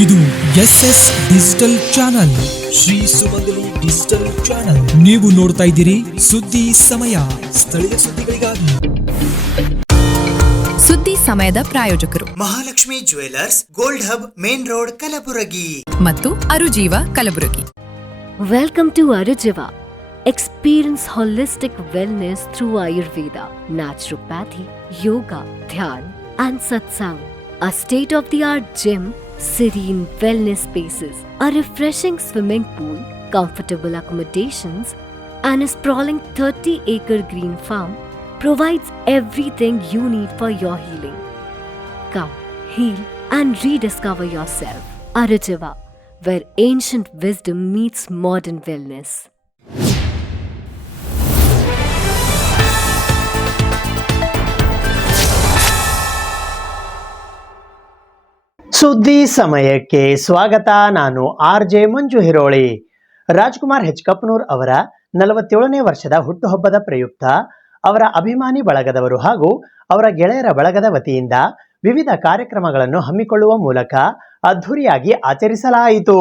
ಇದು SS digital channel, Shri ಸುಮಂಗಲಿ digital channel. ನೀವು ನೋಡ್ತಾ ಇದ್ದೀರಿ ಸುದ್ದಿ ಸಮಯ, ಸ್ಥಳೀಯ ಸುದ್ದಿಗಳಿಗಾಗಿ. ಸುದ್ದಿ ಸಮಯದ ಪ್ರಾಯೋಜಕರು Mahalakshmi jewellers, gold hub, main road, Kalaburagi ಮತ್ತು ಅರುಜೀವ Kalaburagi. Welcome to Arujiva. Experience holistic wellness through Ayurveda, naturopathy, yoga, dhyan and satsang. A state-of-the-art gym, serene wellness spaces, a refreshing swimming pool, comfortable accommodations and a sprawling 30-acre green farm provides everything you need for your healing. Come, heal and rediscover yourself. Arujiva, where ancient wisdom meets modern wellness. ಸುದ್ದಿ ಸಮಯಕ್ಕೆ ಸ್ವಾಗತ. ನಾನು RJ ಮಂಜು ಹಿರೋಳಿ. ರಾಜ್ಕುಮಾರ್ ಹೆಚ್ಕಪ್ಪನೂರ್ ಅವರ 47ನೇ ವರ್ಷದ ಹುಟ್ಟುಹಬ್ಬದ ಪ್ರಯುಕ್ತ ಅವರ ಅಭಿಮಾನಿ ಬಳಗದವರು ಹಾಗೂ ಅವರ ಗೆಳೆಯರ ಬಳಗದ ವತಿಯಿಂದ ವಿವಿಧ ಕಾರ್ಯಕ್ರಮಗಳನ್ನು ಹಮ್ಮಿಕೊಳ್ಳುವ ಮೂಲಕ ಅದ್ಧೂರಿಯಾಗಿ ಆಚರಿಸಲಾಯಿತು.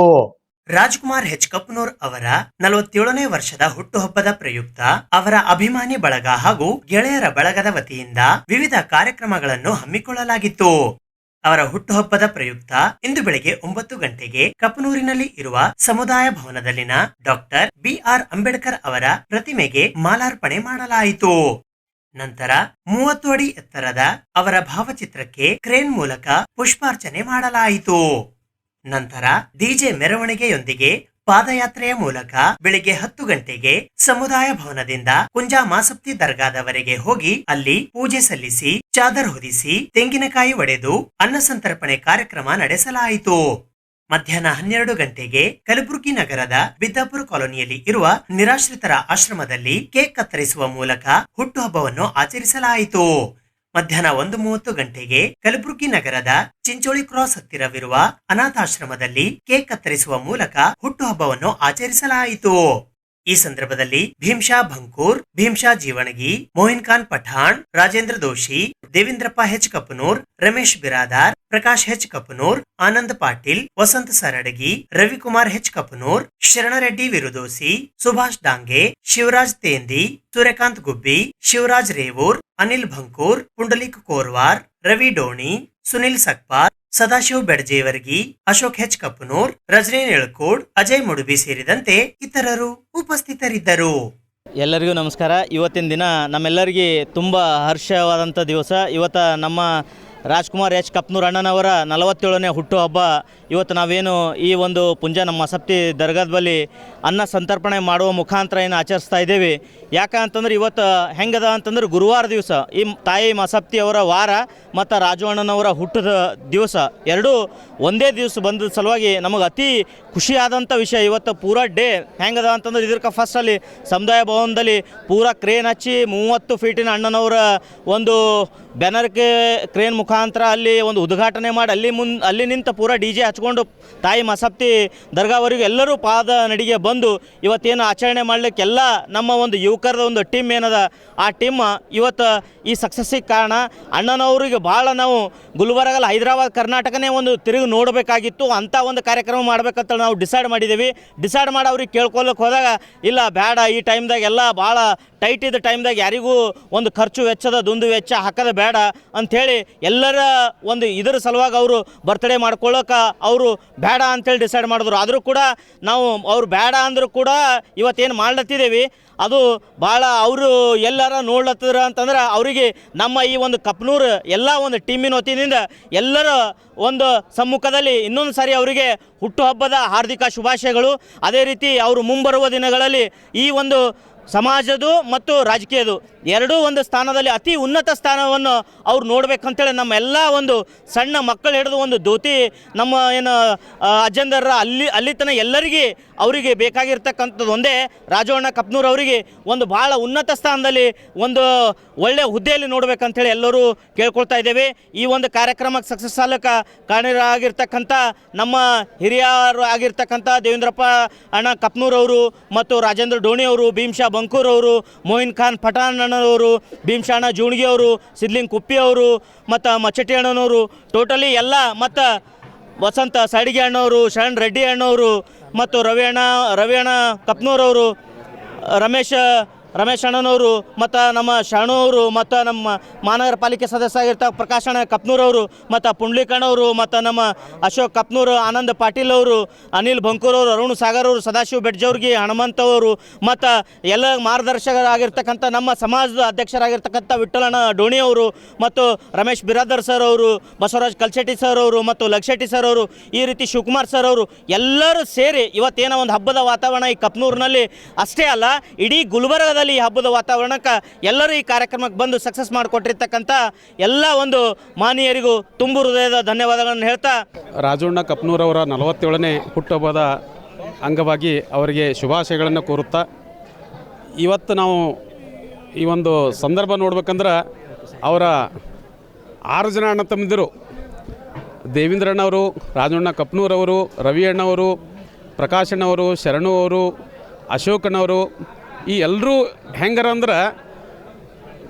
ರಾಜ್ಕುಮಾರ್ ಹೆಚ್ಕಪ್ಪನೂರ್ ಅವರ 47ನೇ ವರ್ಷದ ಹುಟ್ಟುಹಬ್ಬದ ಪ್ರಯುಕ್ತ ಅವರ ಅಭಿಮಾನಿ ಬಳಗ ಹಾಗೂ ಗೆಳೆಯರ ಬಳಗದ ವತಿಯಿಂದ ವಿವಿಧ ಕಾರ್ಯಕ್ರಮಗಳನ್ನು ಹಮ್ಮಿಕೊಳ್ಳಲಾಗಿತ್ತು. ಅವರ ಹುಟ್ಟುಹಬ್ಬದ ಪ್ರಯುಕ್ತ ಇಂದು ಬೆಳಗ್ಗೆ 9 ಗಂಟೆಗೆ ಕಪ್ಪನೂರಿನಲ್ಲಿ ಇರುವ ಸಮುದಾಯ ಭವನದಲ್ಲಿನ ಡಾಕ್ಟರ್ BR ಅಂಬೇಡ್ಕರ್ ಅವರ ಪ್ರತಿಮೆಗೆ ಮಾಲಾರ್ಪಣೆ ಮಾಡಲಾಯಿತು. ನಂತರ 30 ಅಡಿ ಎತ್ತರದ ಅವರ ಭಾವಚಿತ್ರಕ್ಕೆ ಕ್ರೇನ್ ಮೂಲಕ ಪುಷ್ಪಾರ್ಚನೆ ಮಾಡಲಾಯಿತು. ನಂತರ ಡಿಜೆ ಮೆರವಣಿಗೆಯೊಂದಿಗೆ ಪಾದಯಾತ್ರೆಯ ಮೂಲಕ ಬೆಳಿಗ್ಗೆ 10 ಗಂಟೆಗೆ ಸಮುದಾಯ ಭವನದಿಂದ ಕುಂಜಾ ಮಾಸಪ್ತಿ ದರ್ಗಾದವರೆಗೆ ಹೋಗಿ ಅಲ್ಲಿ ಪೂಜೆ ಸಲ್ಲಿಸಿ ಚಾದರ್ ಹೊದಿಸಿ ತೆಂಗಿನಕಾಯಿ ಒಡೆದು ಅನ್ನ ಸಂತರ್ಪಣೆ ಕಾರ್ಯಕ್ರಮ ನಡೆಸಲಾಯಿತು. ಮಧ್ಯಾಹ್ನ 12 ಗಂಟೆಗೆ ಕಲಬುರಗಿ ನಗರದ ಬಿದ್ದಾಪುರ ಕಾಲೋನಿಯಲ್ಲಿ ಇರುವ ನಿರಾಶ್ರಿತರ ಆಶ್ರಮದಲ್ಲಿ ಕೇಕ್ ಕತ್ತರಿಸುವ ಮೂಲಕ ಹುಟ್ಟುಹಬ್ಬವನ್ನು ಆಚರಿಸಲಾಯಿತು. ಮಧ್ಯಾಹ್ನ 1:30 ಗಂಟೆಗೆ ಕಲಬುರಗಿ ನಗರದ ಚಿಂಚೋಳಿ ಕ್ರಾಸ್ ಹತ್ತಿರವಿರುವ ಅನಾಥಾಶ್ರಮದಲ್ಲಿ ಕೇಕ್ ಕತ್ತರಿಸುವ ಮೂಲಕ ಹುಟ್ಟುಹಬ್ಬವನ್ನು ಆಚರಿಸಲಾಯಿತು. ಈ ಸಂದರ್ಭದಲ್ಲಿ ಭೀಮ್ಶಾ ಭಂಕೂರ್, ಭೀಮ್ಶಾ ಜೀವಣಗಿ, ಮೋಹಿನ್ ಖಾನ್ ಪಠಾಣ್, ರಾಜೇಂದ್ರ ದೋಶಿ, ದೇವೇಂದ್ರಪ್ಪ ಹೆಚ್ಕಪ್ಪನೂರ್, ರಮೇಶ್ ಬಿರಾದಾರ್, ಪ್ರಕಾಶ್ ಹೆಚ್ಕಪ್ಪನೂರ್, ಆನಂದ್ ಪಾಟೀಲ್, ವಸಂತ ಸರಡಗಿ, ರವಿಕುಮಾರ್ ಹೆಚ್ಕಪ್ಪನೂರ್, ಶರಣರೆಡ್ಡಿ ವಿರುದೋಸಿ, ಸುಭಾಷ್ ಡಾಂಗೆ, ಶಿವರಾಜ್ ತೇಂದಿ, ಸೂರ್ಯಕಾಂತ್ ಗುಬ್ಬಿ, ಶಿವರಾಜ್ ರೇವೂರ್, ಅನಿಲ್ ಭಂಕೂರ್, ಪುಂಡಲಿಕ್ ಕೋರ್ವಾರ್, ರವಿ ಡೋಣಿ, ಸುನಿಲ್ ಸಕ್ಪಾರ್, ಸದಾಶಿವ್ ಬೆಡ್ಜೇವರ್ಗಿ, ಅಶೋಕ್ ಹೆಚ್ಕಪ್ಪನೂರ್, ರಜನಿ ನಿಳಕೋಡ್, ಅಜಯ್ ಮುಡುಬಿ ಸೇರಿದಂತೆ ಇತರರು ಉಪಸ್ಥಿತರಿದ್ದರು. ಎಲ್ಲರಿಗೂ ನಮಸ್ಕಾರ. ಇವತ್ತಿನ ದಿನ ನಮ್ಮೆಲ್ಲರಿಗೆ ತುಂಬ ಹರ್ಷವಾದಂಥ ದಿವಸ. ಇವತ್ತು ನಮ್ಮ ರಾಜ್ಕುಮಾರ್ ಹೆಚ್ಕಪ್ಪನೂರ್ ಅಣ್ಣನವರ 47ನೇ ಹುಟ್ಟುಹಬ್ಬ. ಇವತ್ತು ನಾವೇನು ಈ ಒಂದು ಪುಂಜ ನಮ್ಮ ಮಸಪ್ತಿ ದರ್ಗಾದ ಬಳಿ ಅನ್ನ ಸಂತರ್ಪಣೆ ಮಾಡುವ ಮುಖಾಂತರ ಏನು ಆಚರಿಸ್ತಾ ಇದ್ದೇವೆ. ಯಾಕಂತಂದ್ರೆ ಇವತ್ತು ಹೆಂಗದ ಅಂತಂದ್ರೆ ಗುರುವಾರ ದಿವಸ ಈ ತಾಯಿ ಮಸಪ್ತಿ ಅವರ ವಾರ ಮತ್ತು ರಾಜು ಅಣ್ಣನವರ ಹುಟ್ಟದ ದಿವಸ ಎರಡೂ ಒಂದೇ ದಿವಸ ಬಂದ ಸಲುವಾಗಿ ನಮಗೆ ಅತಿ ಖುಷಿಯಾದಂಥ ವಿಷಯ. ಇವತ್ತು ಪೂರಾ ಡೇ ಹೆಂಗದ ಅಂತಂದ್ರೆ ಇದಕ್ಕೆ ಫಸ್ಟಲ್ಲಿ ಸಮುದಾಯ ಭವನದಲ್ಲಿ ಪೂರಾ ಕ್ರೇನ್ ಹಚ್ಚಿ 30 ಫೀಟಿನ ಅಣ್ಣನವರ ಒಂದು ಬ್ಯಾನರ್ಗೆ ಕ್ರೇನ್ ಮುಖಾಂತರ ಅಲ್ಲಿ ಒಂದು ಉದ್ಘಾಟನೆ ಮಾಡಿ ಅಲ್ಲಿ ನಿಂತ ಪೂರಾ DJ ಹಚ್ಕೊಂಡು ತಾಯಿ ಮಸಪ್ತಿ ದರ್ಗಾವರೆಗೂ ಎಲ್ಲರೂ ಪಾದ ನಡಿಗೆ ಬಂದು ಇವತ್ತೇನು ಆಚರಣೆ ಮಾಡಲಿಕ್ಕೆ ಎಲ್ಲ ನಮ್ಮ ಒಂದು ಯುವಕರದ ಒಂದು ಟೀಮ್ ಏನದ ಆ ಟೀಮ್ ಇವತ್ತು ಈ ಸಕ್ಸಸ್ಸಿಗೆ ಕಾರಣ. ಅಣ್ಣನವರಿಗೆ ಭಾಳ ನಾವು ಗುಲ್ಬರ್ಗಲ್ಲಿ ಹೈದರಾಬಾದ್ ಕರ್ನಾಟಕನೇ ಒಂದು ತಿರುಗಿ ನೋಡಬೇಕಾಗಿತ್ತು. ಅಂಥ ಒಂದು ಕಾರ್ಯಕ್ರಮ ಮಾಡ್ಬೇಕಂತ ನಾವು ಡಿಸೈಡ್ ಮಾಡಿದ್ದೀವಿ. ಡಿಸೈಡ್ ಮಾಡಿ ಅವ್ರಿಗೆ ಕೇಳ್ಕೊಳಕ್ಕೆ ಹೋದಾಗ ಇಲ್ಲ ಬೇಡ, ಈ ಟೈಮ್ದಾಗ ಎಲ್ಲ ಭಾಳ ಟೈಟ್ ಇದ್ದ ಟೈಮ್ದಾಗ ಯಾರಿಗೂ ಒಂದು ಖರ್ಚು ವೆಚ್ಚದ ದುಂದು ವೆಚ್ಚ ಹಾಕೋದು ಬೇಡ ಅಂಥೇಳಿ ಎಲ್ಲರ ಒಂದು ಇದರ ಸಲುವಾಗಿ ಅವರು ಬರ್ತ್ಡೇ ಮಾಡ್ಕೊಳ್ಳೋಕೆ ಅವರು ಬೇಡ ಅಂಥೇಳಿ ಡಿಸೈಡ್ ಮಾಡಿದ್ರು. ಆದರೂ ಕೂಡ ನಾವು ಅವ್ರು ಬೇಡ ಅಂದರೂ ಕೂಡ ಇವತ್ತೇನು ಮಾಡ್ಲತ್ತಿದ್ದೇವೆ ಅದು ಭಾಳ ಅವರು ಎಲ್ಲರ ನೋಡ್ಲತ್ತಿದ್ರ ಅಂತಂದ್ರೆ ಅವರಿಗೆ ನಮ್ಮ ಈ ಒಂದು ಕಪ್ಪನೂರು ಎಲ್ಲ ಒಂದು ಟೀಮಿನ ವತಿಯಿಂದ ಎಲ್ಲರ ಒಂದು ಸಮ್ಮುಖದಲ್ಲಿ ಇನ್ನೊಂದು ಸಾರಿ ಅವರಿಗೆ ಹುಟ್ಟುಹಬ್ಬದ ಹಾರ್ದಿಕ ಶುಭಾಶಯಗಳು. ಅದೇ ರೀತಿ ಅವರು ಮುಂಬರುವ ದಿನಗಳಲ್ಲಿ ಈ ಒಂದು ಸಮಾಜದ್ದು ಮತ್ತು ರಾಜಕೀಯದು ಎರಡೂ ಒಂದು ಸ್ಥಾನದಲ್ಲಿ ಅತಿ ಉನ್ನತ ಸ್ಥಾನವನ್ನು ಅವ್ರು ನೋಡ್ಬೇಕಂತೇಳಿ ನಮ್ಮ ಎಲ್ಲ ಒಂದು ಸಣ್ಣ ಮಕ್ಕಳು ಹಿಡಿದು ಒಂದು ಧೋತಿ ನಮ್ಮ ಏನು ಅಜ್ಜಂದರ ಅಲ್ಲಿ ತನಕ ಎಲ್ಲರಿಗೆ ಅವರಿಗೆ ಬೇಕಾಗಿರ್ತಕ್ಕಂಥದ್ದು ಒಂದೇ ರಾಜವಣ್ಣ ಕಪ್ಪನೂರು ಅವರಿಗೆ ಒಂದು ಭಾಳ ಉನ್ನತ ಸ್ಥಾನದಲ್ಲಿ ಒಂದು ಒಳ್ಳೆಯ ಹುದ್ದೆಯಲ್ಲಿ ನೋಡ್ಬೇಕಂತೇಳಿ ಎಲ್ಲರೂ ಕೇಳ್ಕೊಳ್ತಾ ಇದ್ದೇವೆ. ಈ ಒಂದು ಕಾರ್ಯಕ್ರಮಕ್ಕೆ ಸಕ್ಸಸ್ ಆಗಲಿಕ್ಕೆ ಕಾರಣರಾಗಿರ್ತಕ್ಕಂಥ ನಮ್ಮ ಹಿರಿಯರು ಆಗಿರ್ತಕ್ಕಂಥ ದೇವೇಂದ್ರಪ್ಪ ಅಣ್ಣ ಕಪ್ಪನೂರವರು ಮತ್ತು ರಾಜೇಂದ್ರ ಡೋಣಿ ಅವರು, ಭೀಮ್ಶಾ ಬಂಕೂರ್ ಅವರು, ಮೋಹಿನ್ ಖಾನ್ ಪಠಾಣ್ ಅಣ್ಣನವರು, ಭೀಮ್ಶಾಣ ಜೂಣಿಗೆ ಅವರು, ಸಿದ್ಲಿಂಗ್ ಕುಪ್ಪಿ ಅವರು ಮತ್ತು ಮಚ್ಚಟಿ ಅಣ್ಣನವರು ಟೋಟಲಿ ಎಲ್ಲ ಮತ್ತು ವಸಂತ ಸಾಡಿಗೆ ಅಣ್ಣವರು, ಶರಣ್ ರೆಡ್ಡಿ ಅಣ್ಣವರು ಮತ್ತು ರವಿ ಅಣ್ಣ ಕಪ್ನೂರವರು, ರಮೇಶ್ ಅಣ್ಣನವರು ಮತ್ತು ನಮ್ಮ ಶರಣವರು ಮತ್ತು ನಮ್ಮ ಮಹಾನಗರ ಪಾಲಿಕೆ ಸದಸ್ಯ ಆಗಿರ್ತ ಪ್ರಕಾಶ್ ಅಣ್ಣ ಕಪ್ನೂರವರು ಮತ್ತು ಪುಂಡ್ಲಿಕಣ್ಣವರು ಮತ್ತು ನಮ್ಮ ಅಶೋಕ್ ಕಪ್ನೂರು, ಆನಂದ್ ಪಾಟೀಲ್ ಅವರು, ಅನಿಲ್ ಬಂಕೂರವರು, ಅರುಣ್ ಸಾಗರ್ ಅವರು, ಸದಾಶಿವ ಬೆಡ್ಜವ್ರಿಗೆ, ಹನುಮಂತವರು ಮತ್ತು ಎಲ್ಲ ಮಾರ್ಗದರ್ಶಕರಾಗಿರ್ತಕ್ಕಂಥ ನಮ್ಮ ಸಮಾಜದ ಅಧ್ಯಕ್ಷರಾಗಿರ್ತಕ್ಕಂಥ ವಿಠ್ಠಲಣ್ಣ ಡೋಣಿಯವರು ಮತ್ತು ರಮೇಶ್ ಬಿರಾದರ್ ಸರ್ ಅವರು, ಬಸವರಾಜ್ ಕಲ್ಶೆಟ್ಟಿ ಸರ್ ಅವರು ಮತ್ತು ಲಕ್ಷೆಟ್ಟಿ ಸರ್ ಅವರು, ಈ ರೀತಿ ಶಿವಕುಮಾರ್ ಸರ್ ಅವರು ಎಲ್ಲರೂ ಸೇರಿ ಇವತ್ತೇನೋ ಒಂದು ಹಬ್ಬದ ವಾತಾವರಣ ಈ ಕಪ್ನೂರಿನಲ್ಲಿ ಅಷ್ಟೇ ಅಲ್ಲ, ಇಡೀ ಗುಲ್ಬರ್ಗದಲ್ಲಿ ಈ ಹಬ್ಬದ ವಾತಾವರಣಕ್ಕೆ ಎಲ್ಲರೂ ಈ ಕಾರ್ಯಕ್ರಮಕ್ಕೆ ಬಂದು ಸಕ್ಸಸ್ ಮಾಡಿಕೊಟ್ಟಿರ್ತಕ್ಕಂಥ ಎಲ್ಲ ಒಂದು ಮಾನೀಯರಿಗೂ ತುಂಬು ಹೃದಯದ ಧನ್ಯವಾದಗಳನ್ನು ಹೇಳ್ತಾ, ರಾಜಣ್ಣ ಕಪ್ನೂರವರ 47ನೇ ಹುಟ್ಟುಹಬ್ಬದ ಅಂಗವಾಗಿ ಅವರಿಗೆ ಶುಭಾಶಯಗಳನ್ನು ಕೋರುತ್ತಾ, ಇವತ್ತು ನಾವು ಈ ಒಂದು ಸಂದರ್ಭ ನೋಡ್ಬೇಕಂದ್ರೆ ಅವರ 6 ಜನ ಅಣ್ಣ ತಮ್ಮಂದಿರು ದೇವೇಂದ್ರಣ್ಣವರು, ರಾಜಣ್ಣ ಕಪ್ನೂರವರು, ರವಿ ಅಣ್ಣವರು, ಪ್ರಕಾಶ್ ಅಣ್ಣವರು, ಶರಣು ಅವರು, ಅಶೋಕಣ್ಣವರು, ಈ ಎಲ್ಲರೂ ಹೆಂಗಾರ ಅಂದ್ರೆ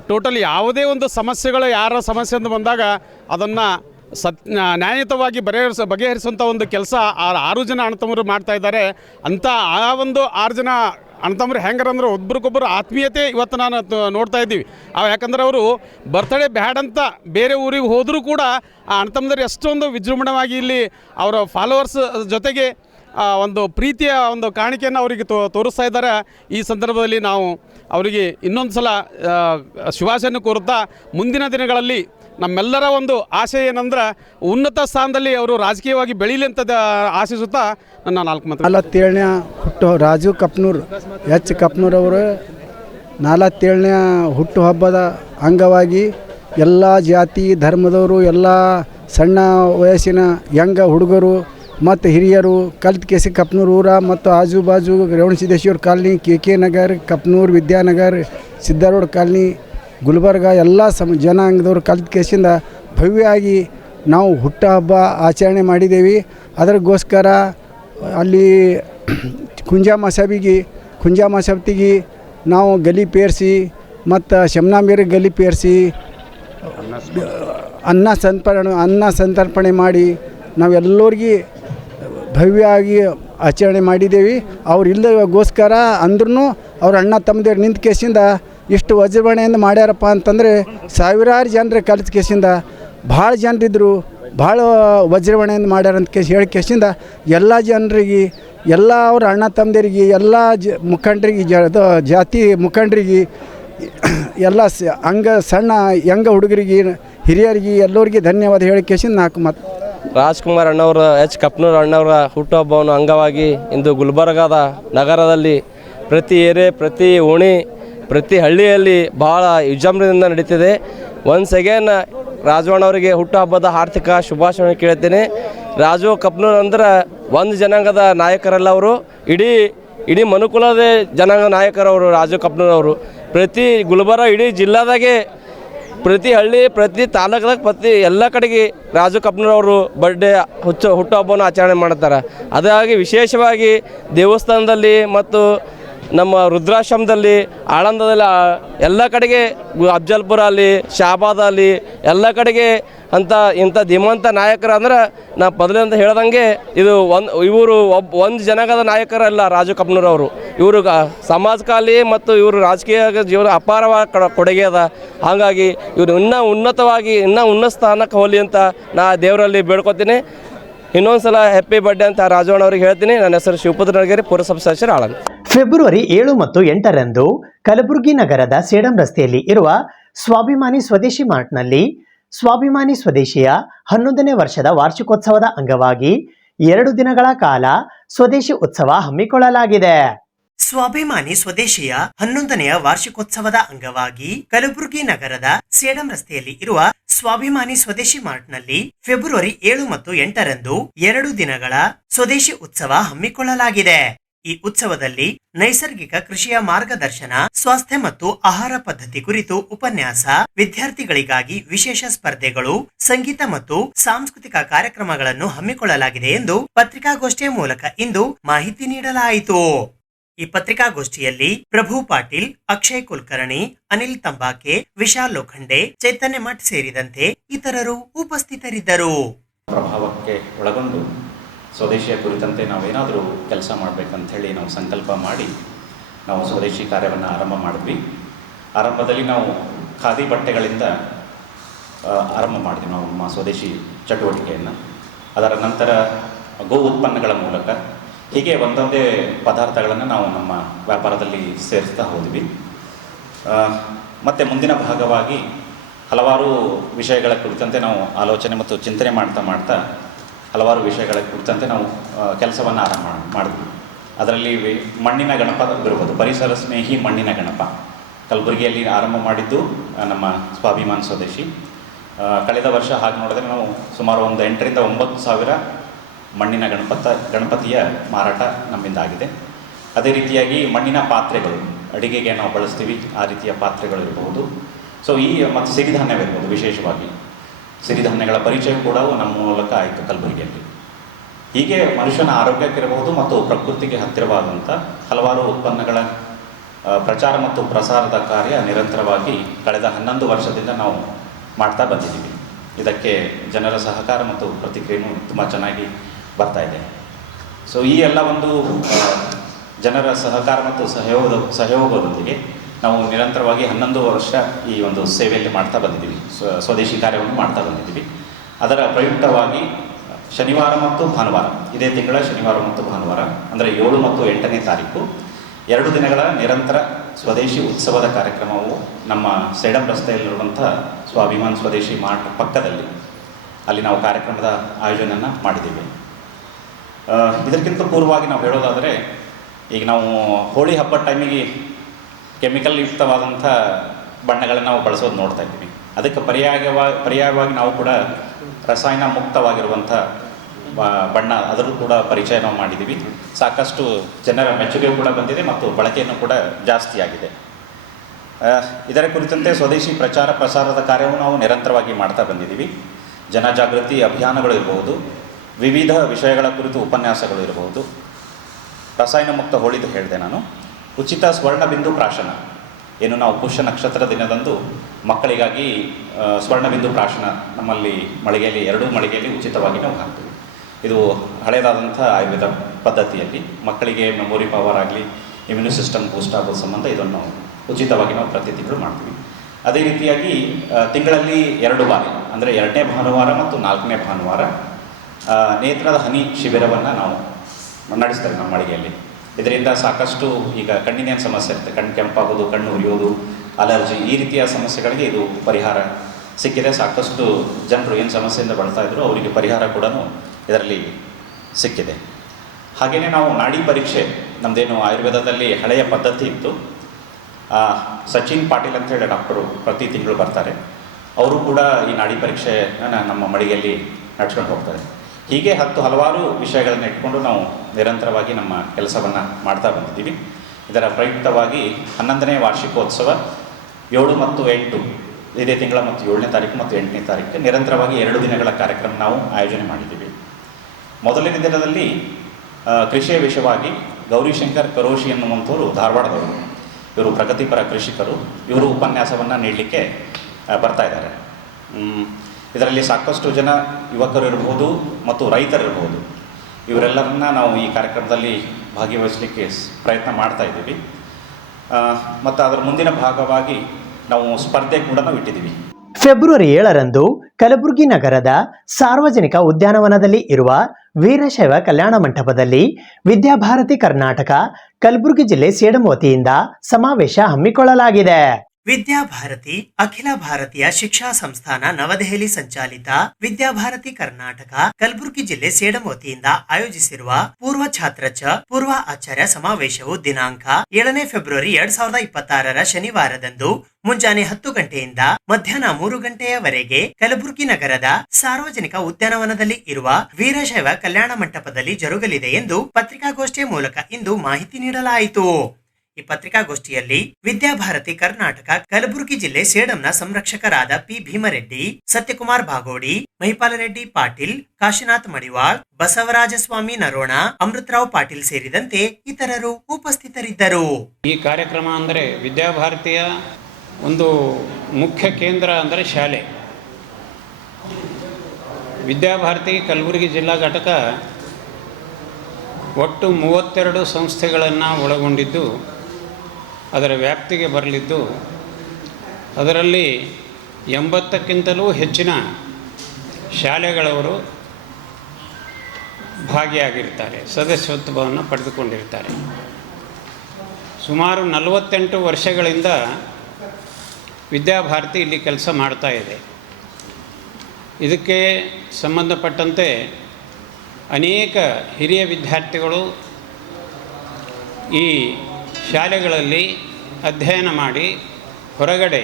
ಟೋಟಲ್ ಯಾವುದೇ ಒಂದು ಸಮಸ್ಯೆಗಳು ಯಾರ ಸಮಸ್ಯೆ ಅಂತ ಬಂದಾಗ ಅದನ್ನು ನ್ಯಾಯಯುತವಾಗಿ ಬಗೆಹರಿಸುವಂಥ ಒಂದು ಕೆಲಸ ಆ 6 ಜನ ಅಣ್ಣತಮ್ಮರು ಮಾಡ್ತಾಯಿದ್ದಾರೆ. ಅಂಥ ಆ ಒಂದು 6 ಜನ ಅಣ್ಣತಮ್ಮರು ಹೆಂಗಾರ ಅಂದ್ರೆ ಒಬ್ರಿಗೊಬ್ಬರು ಆತ್ಮೀಯತೆ ಇವತ್ತು ನಾನು ನೋಡ್ತಾ ಇದ್ದೀವಿ. ಯಾಕಂದ್ರೆ ಅವರು ಬರ್ತಡೇ ಬ್ಯಾಡಂತ ಬೇರೆ ಊರಿಗೆ ಹೋದರೂ ಕೂಡ ಆ ಅಣ್ಣತಮ್ಮರು ಎಷ್ಟೊಂದು ವಿಜೃಂಭಣವಾಗಿ ಇಲ್ಲಿ ಅವರ ಫಾಲೋವರ್ಸ್ ಜೊತೆಗೆ ಒಂದು ಪ್ರೀತಿಯ ಒಂದು ಕಾಣಿಕೆಯನ್ನು ಅವರಿಗೆ ತೋರಿಸ್ತಾ ಇದ್ದಾರೆ. ಈ ಸಂದರ್ಭದಲ್ಲಿ ನಾವು ಅವರಿಗೆ ಇನ್ನೊಂದು ಸಲ ಶುಭಾಶಯನ್ನು ಕೋರುತ್ತಾ, ಮುಂದಿನ ದಿನಗಳಲ್ಲಿ ನಮ್ಮೆಲ್ಲರ ಒಂದು ಆಶೆ ಏನಂದ್ರೆ ಉನ್ನತ ಸ್ಥಾನದಲ್ಲಿ ಅವರು ರಾಜಕೀಯವಾಗಿ ಬೆಳೀಲಿ ಅಂತ ಆಶಿಸುತ್ತಾ ನನ್ನ 4 ಮಾತು. 47ನೇ ಹುಟ್ಟು ರಾಜು ಕಪ್ನೂರ್ ಎಚ್ ಕಪ್ನೂರವರು 47ನೇ ಹುಟ್ಟುಹಬ್ಬದ ಅಂಗವಾಗಿ ಎಲ್ಲ ಜಾತಿ ಧರ್ಮದವರು, ಎಲ್ಲ ಸಣ್ಣ ವಯಸ್ಸಿನ ಯಂಗ ಹುಡುಗರು ಮತ್ತು ಹಿರಿಯರು ಕಲ್ತ್ ಕೇಸಿ ಕಪ್ನೂರು ಊರ ಮತ್ತು ಆಜು ಬಾಜು ರೇವಣಸಿದ್ದೇಶ್ವರ ಕಾಲನಿ, ಕೆ ನಗರ್, ಕಪ್ನೂರು, ವಿದ್ಯಾನಗರ್, ಸಿದ್ದಾರೋಡ್ ಕಾಲನಿ, ಗುಲ್ಬರ್ಗ ಎಲ್ಲ ಜನಾಂಗದವರು ಕಲ್ತ್ ಕೇಸಿಂದ ಭವ್ಯವಾಗಿ ನಾವು ಹುಟ್ಟುಹಬ್ಬ ಆಚರಣೆ ಮಾಡಿದ್ದೇವೆ. ಅದಕ್ಕೋಸ್ಕರ ಅಲ್ಲಿ ಕುಂಜಾ ಮಸಬ್ತಿಗೆ ನಾವು ಗಲಿ ಪೇರಿಸಿ ಮತ್ತು ಶಮ್ನಾಂಬೇರಿಗೆ ಗಲಿ ಪೇರಿಸಿ ಅನ್ನ ಸಂತರ್ಪಣೆ ಮಾಡಿ ನಾವೆಲ್ಲರಿಗೆ ಭವ್ಯವಾಗಿ ಆಚರಣೆ ಮಾಡಿದ್ದೇವೆ. ಅವ್ರು ಇಲ್ಲಗೋಸ್ಕರ ಅಂದ್ರೂ ಅವ್ರ ಅಣ್ಣ ತಮ್ಮದೇರು ನಿಂತ ಕೇಸಿಂದ ಇಷ್ಟು ವಜ್ರಬಣೆಯಿಂದ ಮಾಡ್ಯಾರಪ್ಪ ಅಂತಂದರೆ ಸಾವಿರಾರು ಜನರ ಕಲಿತ ಕೇಸಿಂದ ಭಾಳ ಜನರಿದ್ದರು, ಭಾಳ ವಜ್ರಬಣೆಯಿಂದ ಮಾಡ್ಯಾರಂತ ಹೇಳಿ ಕೇಸಿಂದ ಎಲ್ಲ ಜನರಿಗೆ, ಎಲ್ಲ ಅವ್ರ ಅಣ್ಣ ತಮ್ಮದರಿಗೆ, ಎಲ್ಲ ಮುಖಂಡರಿಗೆ, ಜಾತಿ ಮುಖಂಡರಿಗೆ, ಎಲ್ಲ ಸಣ್ಣ ಯಂಗ ಹುಡುಗರಿಗೆ, ಹಿರಿಯರಿಗೆ ಎಲ್ಲರಿಗೆ ಧನ್ಯವಾದ ಹೇಳಿ ಕೇಸಿಂದ 4 ಮಾತು. ರಾಜ್ಕುಮಾರ್ ಅಣ್ಣವರ ಎಚ್ ಕಪ್ನೂರ್ ಅಣ್ಣವರ ಹುಟ್ಟುಹಬ್ಬವನ್ನು ಅಂಗವಾಗಿ ಇಂದು ಗುಲ್ಬರ್ಗದ ನಗರದಲ್ಲಿ ಪ್ರತಿ ಏರೆ, ಪ್ರತಿ ಓಣಿ, ಪ್ರತಿ ಹಳ್ಳಿಯಲ್ಲಿ ಭಾಳ ವಿಜೃಂಭಣೆಯಿಂದ ನಡೀತಿದೆ. ಒನ್ಸ್ ಅಗೇನ್ ರಾಜವಣ್ಣವರಿಗೆ ಹುಟ್ಟುಹಬ್ಬದ ಆರ್ಥಿಕ ಶುಭಾಶಯ ಕೇಳ್ತೀನಿ. ರಾಜು ಕಪ್ನೂರ್ ಅಂದ್ರೆ ಒಂದು ಜನಾಂಗದ ನಾಯಕರಲ್ಲ, ಅವರು ಇಡೀ ಮನುಕುಲದ ಜನಾಂಗ ನಾಯಕರವರು. ರಾಜು ಕಪ್ನೂರವರು ಪ್ರತಿ ಗುಲ್ಬರ್ಗ ಇಡೀ ಜಿಲ್ಲಾದಾಗೆ ಪ್ರತಿ ಹಳ್ಳಿ, ಪ್ರತಿ ತಾಲೂಕದಾಗ, ಪ್ರತಿ ಎಲ್ಲ ಕಡೆಗೆ ರಾಜು ಕಪ್ನೂರವರು ಬರ್ಡೇ ಹುಟ್ಟುಹಬ್ಬವನ್ನು ಆಚರಣೆ ಮಾಡ್ತಾರೆ. ಅದಾಗಿ ವಿಶೇಷವಾಗಿ ದೇವಸ್ಥಾನದಲ್ಲಿ ಮತ್ತು ನಮ್ಮ ವೃದ್ಧಾಶ್ರಮದಲ್ಲಿ, ಆಳಂದದಲ್ಲಿ, ಎಲ್ಲ ಕಡೆಗೆ ಅಫ್ಜಲ್ಪುರ ಅಲ್ಲಿ, ಶಾಬಾದ್ ಅಲ್ಲಿ ಎಲ್ಲ ಕಡೆಗೆ ಇಂಥ ಧೀಮಂತ ನಾಯಕರು ಅಂದ್ರೆ ನಾ ಮೊದಲಿಂದ ಹೇಳ್ದಂಗೆ ಇವರು ಒಂದು ಜನಾಂಗದ ನಾಯಕರಲ್ಲ ರಾಜು ಕಪ್ನೂರವರು. ಇವರು ಸಮಾಜಕಾಲಿ ಮತ್ತು ಇವರು ರಾಜಕೀಯ ಜೀವನ ಅಪಾರವಾದ ಕೊಡುಗೆ ಅದ. ಹಾಗಾಗಿ ಇವರು ಇನ್ನೂ ಉನ್ನತವಾಗಿ ಉನ್ನತ ಸ್ಥಾನಕ್ಕೆ ಹೋಗಲಿ ಅಂತ ನಾ ದೇವರಲ್ಲಿ ಬೇಡ್ಕೊತೀನಿ. ಇನ್ನೊಂದು ಸಲ ಹ್ಯಾಪಿ ಬರ್ಡೇ ಅಂತ ರಾಜವಣ್ಣವ್ರಿಗೆ ಹೇಳ್ತೀನಿ. ನನ್ನ ಹೆಸರು ಶಿವಪುತ್ರ ನಗರಿ, ಪುರಸಭಾ ಸದಸ್ಯರು ಆಳಂದ. ಫೆಬ್ರವರಿ 7 ಮತ್ತು 8ರಂದು ಕಲಬುರಗಿ ನಗರದ ಸೇಡಂ ರಸ್ತೆಯಲ್ಲಿ ಇರುವ ಸ್ವಾಭಿಮಾನಿ ಸ್ವದೇಶಿ ಮಾರ್ಟ್ನಲ್ಲಿ ಸ್ವಾಭಿಮಾನಿ ಸ್ವದೇಶಿಯ 11ನೇ ವರ್ಷದ ವಾರ್ಷಿಕೋತ್ಸವದ ಅಂಗವಾಗಿ 2 ದಿನಗಳ ಕಾಲ ಸ್ವದೇಶಿ ಉತ್ಸವ ಹಮ್ಮಿಕೊಳ್ಳಲಾಗಿದೆ. ಸ್ವಾಭಿಮಾನಿ ಸ್ವದೇಶಿಯ 11ನೆಯ ವಾರ್ಷಿಕೋತ್ಸವದ ಅಂಗವಾಗಿ ಕಲಬುರಗಿ ನಗರದ ಸೇಡಂ ರಸ್ತೆಯಲ್ಲಿ ಇರುವ ಸ್ವಾಭಿಮಾನಿ ಸ್ವದೇಶಿ ಮಾರ್ಟ್ನಲ್ಲಿ ಫೆಬ್ರವರಿ 7 ಮತ್ತು 8ರಂದು 2 ದಿನಗಳ ಸ್ವದೇಶಿ ಉತ್ಸವ ಹಮ್ಮಿಕೊಳ್ಳಲಾಗಿದೆ. ಈ ಉತ್ಸವದಲ್ಲಿ ನೈಸರ್ಗಿಕ ಕೃಷಿಯ ಮಾರ್ಗದರ್ಶನ, ಸ್ವಾಸ್ಥ್ಯ ಮತ್ತು ಆಹಾರ ಪದ್ಧತಿ ಕುರಿತು ಉಪನ್ಯಾಸ, ವಿದ್ಯಾರ್ಥಿಗಳಿಗಾಗಿ ವಿಶೇಷ ಸ್ಪರ್ಧೆಗಳು, ಸಂಗೀತ ಮತ್ತು ಸಾಂಸ್ಕೃತಿಕ ಕಾರ್ಯಕ್ರಮಗಳನ್ನು ಹಮ್ಮಿಕೊಳ್ಳಲಾಗಿದೆ ಎಂದು ಪತ್ರಿಕಾಗೋಷ್ಠಿಯ ಮೂಲಕ ಇಂದು ಮಾಹಿತಿ ನೀಡಲಾಯಿತು. ಈ ಪತ್ರಿಕಾಗೋಷ್ಠಿಯಲ್ಲಿ ಪ್ರಭು ಪಾಟೀಲ್, ಅಕ್ಷಯ್ ಕುಲಕರ್ಣಿ, ಅನಿಲ್ ತಂಬಾಕೆ, ವಿಶಾಲ್ ಲೋಖಂಡೆ, ಚೈತನ್ಯ ಮಠ್ ಸೇರಿದಂತೆ ಇತರರು ಉಪಸ್ಥಿತರಿದ್ದರು. ಪ್ರಭಾವಕ್ಕೆ ಒಳಗೊಂಡು ಸ್ವದೇಶಿಯ ಕುರಿತಂತೆ ನಾವೇನಾದರೂ ಕೆಲಸ ಮಾಡಬೇಕಂಥೇಳಿ ನಾವು ಸಂಕಲ್ಪ ಮಾಡಿ ನಾವು ಸ್ವದೇಶಿ ಕಾರ್ಯವನ್ನು ಆರಂಭ ಮಾಡಿದ್ವಿ. ಆರಂಭದಲ್ಲಿ ನಾವು ಖಾದಿ ಬಟ್ಟೆಗಳಿಂದ ಆರಂಭ ಮಾಡಿದ್ವಿ ನಾವು ನಮ್ಮ ಸ್ವದೇಶಿ ಚಟುವಟಿಕೆಯನ್ನು. ಅದರ ನಂತರ ಗೋ ಉತ್ಪನ್ನಗಳ ಮೂಲಕ ಹೀಗೆ ಒಂದೊಂದೇ ಪದಾರ್ಥಗಳನ್ನು ನಾವು ನಮ್ಮ ವ್ಯಾಪಾರದಲ್ಲಿ ಸೇರಿಸ್ತಾ ಹೋದ್ವಿ. ಮತ್ತು ಮುಂದಿನ ಭಾಗವಾಗಿ ಹಲವಾರು ವಿಷಯಗಳ ಕುರಿತಂತೆ ನಾವು ಆಲೋಚನೆ ಮತ್ತು ಚಿಂತನೆ ಮಾಡ್ತಾ ಹಲವಾರು ವಿಷಯಗಳ ಕುರಿತಂತೆ ನಾವು ಕೆಲಸವನ್ನು ಆರಂಭ ಮಾಡಿದ್ವಿ. ಅದರಲ್ಲಿ ಮಣ್ಣಿನ ಗಣಪ ಇರ್ಬೋದು, ಪರಿಸರ ಸ್ನೇಹಿ ಮಣ್ಣಿನ ಗಣಪ ಕಲಬುರಗಿಯಲ್ಲಿ ಆರಂಭ ಮಾಡಿದ್ದು ನಮ್ಮ ಸ್ವಾಭಿಮಾನ್ ಸ್ವದೇಶಿ. ಕಳೆದ ವರ್ಷ ಹಾಗೆ ನೋಡಿದ್ರೆ ನಾವು ಸುಮಾರು ಒಂದು 8,000 to 9,000 ಮಣ್ಣಿನ ಗಣಪತಿಯ ಮಾರಾಟ ನಮ್ಮಿಂದ ಆಗಿದೆ. ಅದೇ ರೀತಿಯಾಗಿ ಮಣ್ಣಿನ ಪಾತ್ರೆಗಳು, ಅಡಿಗೆಗೆ ನಾವು ಬಳಸ್ತೀವಿ ಆ ರೀತಿಯ ಪಾತ್ರೆಗಳು ಇರಬಹುದು. ಸೊ ಮತ್ತು ಸಿರಿಧಾನ್ಯವಿರ್ಬೋದು, ವಿಶೇಷವಾಗಿ ಸಿರಿಧಾನ್ಯಗಳ ಪರಿಚಯ ಕೂಡ ನಮ್ಮ ಮೂಲಕ ಆಯಿತು ಕಲಬುರಗಿಯಲ್ಲಿ. ಹೀಗೆ ಮನುಷ್ಯನ ಆರೋಗ್ಯಕ್ಕಿರಬಹುದು ಮತ್ತು ಪ್ರಕೃತಿಗೆ ಹತ್ತಿರವಾದಂಥ ಹಲವಾರು ಉತ್ಪನ್ನಗಳ ಪ್ರಚಾರ ಮತ್ತು ಪ್ರಸಾರದ ಕಾರ್ಯ ನಿರಂತರವಾಗಿ ಕಳೆದ 11 ವರ್ಷದಿಂದ ನಾವು ಮಾಡ್ತಾ ಬಂದಿದ್ದೀವಿ. ಇದಕ್ಕೆ ಜನರ ಸಹಕಾರ ಮತ್ತು ಪ್ರತಿಕ್ರಿಯೆಯೂ ತುಂಬ ಚೆನ್ನಾಗಿ ಬರ್ತಾ ಇದೆ. ಸೊ ಈ ಎಲ್ಲ ಒಂದು ಜನರ ಸಹಕಾರ ಮತ್ತು ಸಹಯೋಗದೊಂದಿಗೆ ನಾವು ನಿರಂತರವಾಗಿ 11 ವರ್ಷ ಈ ಒಂದು ಸೇವೆಯಲ್ಲಿ ಮಾಡ್ತಾ ಬಂದಿದ್ದೀವಿ, ಸ್ವದೇಶಿ ಕಾರ್ಯವನ್ನು ಮಾಡ್ತಾ ಬಂದಿದ್ದೀವಿ. ಅದರ ಪ್ರಯುಕ್ತವಾಗಿ ಶನಿವಾರ ಮತ್ತು ಭಾನುವಾರ, ಇದೇ ತಿಂಗಳ ಶನಿವಾರ ಮತ್ತು ಭಾನುವಾರ ಅಂದರೆ 7 ಮತ್ತು 8ನೇ ತಾರೀಕು 2 ದಿನಗಳ ನಿರಂತರ ಸ್ವದೇಶಿ ಉತ್ಸವದ ಕಾರ್ಯಕ್ರಮವು ನಮ್ಮ ಸೇಡಂ ರಸ್ತೆಯಲ್ಲಿರುವಂಥ ಸ್ವಾಭಿಮಾನ್ ಸ್ವದೇಶಿ ಮಾರ್ಟ್ ಪಕ್ಕದಲ್ಲಿ ಅಲ್ಲಿ ನಾವು ಕಾರ್ಯಕ್ರಮದ ಆಯೋಜನೆಯನ್ನು ಮಾಡಿದ್ದೀವಿ. ಇದಕ್ಕಿಂತ ಪೂರ್ವವಾಗಿ ನಾವು ಹೇಳೋದಾದರೆ, ಈಗ ನಾವು ಹೋಳಿ ಹಬ್ಬದ ಟೈಮಿಗೆ ಕೆಮಿಕಲ್ ಯುಕ್ತವಾದಂಥ ಬಣ್ಣಗಳನ್ನು ನಾವು ಬಳಸೋದು ನೋಡ್ತಾ ಇದ್ದೀವಿ. ಅದಕ್ಕೆ ಪರ್ಯಾಯವಾಗಿ ನಾವು ಕೂಡ ರಸಾಯನ ಮುಕ್ತವಾಗಿರುವಂಥ ಬಣ್ಣ ಅದರಲ್ಲೂ ಕೂಡ ಪರಿಚಯ ನಾವು ಮಾಡಿದ್ದೀವಿ. ಸಾಕಷ್ಟು ಜನರ ಮೆಚ್ಚುಗೆ ಕೂಡ ಬಂದಿದೆ ಮತ್ತು ಬಳಕೆಯನ್ನು ಕೂಡ ಜಾಸ್ತಿ ಆಗಿದೆ. ಇದರ ಕುರಿತಂತೆ ಸ್ವದೇಶಿ ಪ್ರಚಾರ ಪ್ರಸಾರದ ಕಾರ್ಯವನ್ನು ನಾವು ನಿರಂತರವಾಗಿ ಮಾಡ್ತಾ ಬಂದಿದ್ದೀವಿ. ಜನಜಾಗೃತಿ ಅಭಿಯಾನಗಳು ಇರಬಹುದು, ವಿವಿಧ ವಿಷಯಗಳ ಕುರಿತು ಉಪನ್ಯಾಸಗಳು ಇರಬಹುದು. ರಸಾಯನ ಮುಕ್ತ ಹೋಳಿದು ಹೇಳಿದೆ ನಾನು. ಉಚಿತ ಸ್ವರ್ಣಬಿಂದು ಪ್ರಾಶನ, ಏನು ನಾವು ಪುಷ್ಯ ನಕ್ಷತ್ರ ದಿನದಂದು ಮಕ್ಕಳಿಗಾಗಿ ಸ್ವರ್ಣಬಿಂದು ಪ್ರಾಶನ ನಮ್ಮಲ್ಲಿ ಮಳಿಗೆಯಲ್ಲಿ 2 ಮಳಿಗೆಯಲ್ಲಿ ಉಚಿತವಾಗಿ ನಾವು ಹಾಕ್ತೀವಿ. ಇದು ಹಳೆಯದಾದಂಥ ಆಯುರ್ವೇದ ಪದ್ಧತಿಯಲ್ಲಿ ಮಕ್ಕಳಿಗೆ ಮೆಮೊರಿ ಪವರ್ ಆಗಲಿ, ಇಮ್ಯುನಿ ಸಿಸ್ಟಮ್ ಬೂಸ್ಟ್ ಆಗೋ ಸಂಬಂಧ ಇದನ್ನು ಉಚಿತವಾಗಿ ನಾವು ಪ್ರತಿ ತಿಂಗಳು ಮಾಡ್ತೀವಿ. ಅದೇ ರೀತಿಯಾಗಿ ತಿಂಗಳಲ್ಲಿ 2 ಬಾರಿ ಅಂದರೆ 2ನೇ ಭಾನುವಾರ ಮತ್ತು 4ನೇ ಭಾನುವಾರ ನೇತ್ರದ ಹನಿ ಶಿಬಿರವನ್ನು ನಾವು ನಡೆಸ್ತಾರೆ ನಮ್ಮ ಮಳಿಗೆಯಲ್ಲಿ. ಇದರಿಂದ ಸಾಕಷ್ಟು ಈಗ ಕಣ್ಣಿನೇನು ಸಮಸ್ಯೆ ಇರುತ್ತೆ, ಕಣ್ಣು ಕೆಂಪಾಗೋದು, ಕಣ್ಣು ಉರಿಯೋದು, ಅಲರ್ಜಿ, ಈ ರೀತಿಯ ಸಮಸ್ಯೆಗಳಿಗೆ ಇದು ಪರಿಹಾರ ಸಿಕ್ಕಿದೆ. ಸಾಕಷ್ಟು ಜನರು ಏನು ಸಮಸ್ಯೆಯಿಂದ ಬಳಲ್ತಾ ಇದ್ರು ಅವರಿಗೆ ಪರಿಹಾರ ಕೂಡ ಇದರಲ್ಲಿ ಸಿಕ್ಕಿದೆ. ಹಾಗೆಯೇ ನಾವು ನಾಡಿ ಪರೀಕ್ಷೆ, ನಮ್ಮದೇನು ಆಯುರ್ವೇದದಲ್ಲಿ ಹಳೆಯ ಪದ್ಧತಿ ಇತ್ತು, ಸಚಿನ್ ಪಾಟೀಲ್ ಅಂತೇಳಿ ಡಾಕ್ಟರು ಪ್ರತಿ ತಿಂಗಳು ಬರ್ತಾರೆ. ಅವರು ಕೂಡ ಈ ನಾಡಿ ಪರೀಕ್ಷೆನ ನಮ್ಮ ಮಳಿಗೆಯಲ್ಲಿ ನಡ್ಸ್ಕೊಂಡು ಹೋಗ್ತಾರೆ. ಹೀಗೆ ಹಲವಾರು ವಿಷಯಗಳನ್ನು ಇಟ್ಕೊಂಡು ನಾವು ನಿರಂತರವಾಗಿ ನಮ್ಮ ಕೆಲಸವನ್ನು ಮಾಡ್ತಾ ಬಂದಿದ್ದೀವಿ. ಇದರ ಪ್ರಯುಕ್ತವಾಗಿ 11ನೇ ವಾರ್ಷಿಕೋತ್ಸವ 7 ಮತ್ತು 8 ಇದೇ ತಿಂಗಳ ಮತ್ತು 7ನೇ ತಾರೀಕು ಮತ್ತು 8ನೇ ತಾರೀಕು ನಿರಂತರವಾಗಿ 2 ದಿನಗಳ ಕಾರ್ಯಕ್ರಮ ನಾವು ಆಯೋಜನೆ ಮಾಡಿದ್ದೀವಿ. ಮೊದಲನೇ ದಿನದಲ್ಲಿ ಕೃಷಿಯ ವಿಷಯವಾಗಿ ಗೌರಿಶಂಕರ್ ಕರೋಶಿ ಎನ್ನುವಂಥವರು ಧಾರವಾಡದವರು, ಇವರು ಪ್ರಗತಿಪರ ಕೃಷಿಕರು, ಇವರು ಉಪನ್ಯಾಸವನ್ನು ನೀಡಲಿಕ್ಕೆ ಬರ್ತಾ ಇದ್ದಾರೆ. ಇದರಲ್ಲಿ ಸಾಕಷ್ಟು ಜನ ಯುವಕರು ಇರಬಹುದು ಮತ್ತು ರೈತರಿರ್ಬೋದು, ಇವರೆಲ್ಲರನ್ನ ನಾವು ಈ ಕಾರ್ಯಕ್ರಮದಲ್ಲಿ ಭಾಗವಹಿಸಲಿಕ್ಕೆ ಪ್ರಯತ್ನ ಮಾಡ್ತಾ ಇದ್ದೀವಿ. ಮತ್ತು ಅದರ ಮುಂದಿನ ಭಾಗವಾಗಿ ನಾವು ಸ್ಪರ್ಧೆ ಕೂಡ ನಾವು ಇಟ್ಟಿದ್ದೀವಿ. ಫೆಬ್ರವರಿ 7ರಂದು ಕಲಬುರಗಿ ನಗರದ ಸಾರ್ವಜನಿಕ ಉದ್ಯಾನವನದಲ್ಲಿ ಇರುವ ವೀರಶೈವ ಕಲ್ಯಾಣ ಮಂಟಪದಲ್ಲಿ ವಿದ್ಯಾಭಾರತಿ ಕರ್ನಾಟಕ ಕಲಬುರಗಿ ಜಿಲ್ಲೆ ಸೇಡಂ ವತಿಯಿಂದ ಸಮಾವೇಶ ಹಮ್ಮಿಕೊಳ್ಳಲಾಗಿದೆ. ವಿದ್ಯಾಭಾರತಿ ಅಖಿಲ ಭಾರತೀಯ ಶಿಕ್ಷಾ ಸಂಸ್ಥಾನ ನವದೆಹಲಿ ಸಂಚಾಲಿತ ವಿದ್ಯಾಭಾರತಿ ಕರ್ನಾಟಕ ಕಲಬುರಗಿ ಜಿಲ್ಲೆ ಸೇಡಂ ವತಿಯಿಂದ ಆಯೋಜಿಸಿರುವ ಪೂರ್ವ ಛಾತ್ರಚ ಪೂರ್ವ ಆಚಾರ್ಯ ಸಮಾವೇಶವು ದಿನಾಂಕ 7ನೇ ಫೆಬ್ರವರಿ 2026 ಶನಿವಾರದಂದು ಮುಂಜಾನೆ 10 ಗಂಟೆಯಿಂದ ಮಧ್ಯಾಹ್ನ 3 ಗಂಟೆಯವರೆಗೆ ಕಲಬುರಗಿ ನಗರದ ಸಾರ್ವಜನಿಕ ಉದ್ಯಾನವನದಲ್ಲಿ ಇರುವ ವೀರಶೈವ ಕಲ್ಯಾಣ ಮಂಟಪದಲ್ಲಿ ಜರುಗಲಿದೆ ಎಂದು ಪತ್ರಿಕಾಗೋಷ್ಠಿಯ ಮೂಲಕ ಇಂದು ಮಾಹಿತಿ ನೀಡಲಾಯಿತು. ಈ ಪತ್ರಿಕಾಗೋಷ್ಠಿಯಲ್ಲಿ ವಿದ್ಯಾಭಾರತಿ ಕರ್ನಾಟಕ ಕಲಬುರಗಿ ಜಿಲ್ಲೆ ಸೇಡಂನ ಸಂರಕ್ಷಕರಾದ ಪಿ ಭೀಮರೆಡ್ಡಿ, ಸತ್ಯಕುಮಾರ್ ಭಾಗೋಡಿ, ಮಹಿಪಾಲ ರೆಡ್ಡಿ ಪಾಟೀಲ್, ಕಾಶಿನಾಥ್ ಮಡಿವಾಳ್, ಬಸವರಾಜಸ್ವಾಮಿ ನರೋಣ, ಅಮೃತರಾವ್ ಪಾಟೀಲ್ ಸೇರಿದಂತೆ ಇತರರು ಉಪಸ್ಥಿತರಿದ್ದರು. ಈ ಕಾರ್ಯಕ್ರಮ ಅಂದರೆ ವಿದ್ಯಾಭಾರತಿಯ ಒಂದು ಮುಖ್ಯ ಕೇಂದ್ರ ಅಂದರೆ ಶಾಲೆ. ವಿದ್ಯಾಭಾರತಿ ಕಲಬುರಗಿ ಜಿಲ್ಲಾ ಘಟಕ ಒಟ್ಟು 32 ಸಂಸ್ಥೆಗಳನ್ನು ಒಳಗೊಂಡಿದ್ದು ಅದರ ವ್ಯಾಪ್ತಿಗೆ ಬರಲಿದ್ದು, ಅದರಲ್ಲಿ 80ಕ್ಕಿಂತಲೂ ಹೆಚ್ಚಿನ ಶಾಲೆಗಳವರು ಭಾಗಿಯಾಗಿರ್ತಾರೆ, ಸದಸ್ಯತ್ವವನ್ನು ಪಡೆದುಕೊಂಡಿರ್ತಾರೆ. ಸುಮಾರು 48 ವರ್ಷಗಳಿಂದ ವಿದ್ಯಾಭಾರತಿ ಇಲ್ಲಿ ಕೆಲಸ ಮಾಡ್ತಾ ಇದೆ. ಇದಕ್ಕೆ ಸಂಬಂಧಪಟ್ಟಂತೆ ಅನೇಕ ಹಿರಿಯ ವಿದ್ಯಾರ್ಥಿಗಳು ಈ ಶಾಲೆಗಳಲ್ಲಿ ಅಧ್ಯಯನ ಮಾಡಿ ಹೊರಗಡೆ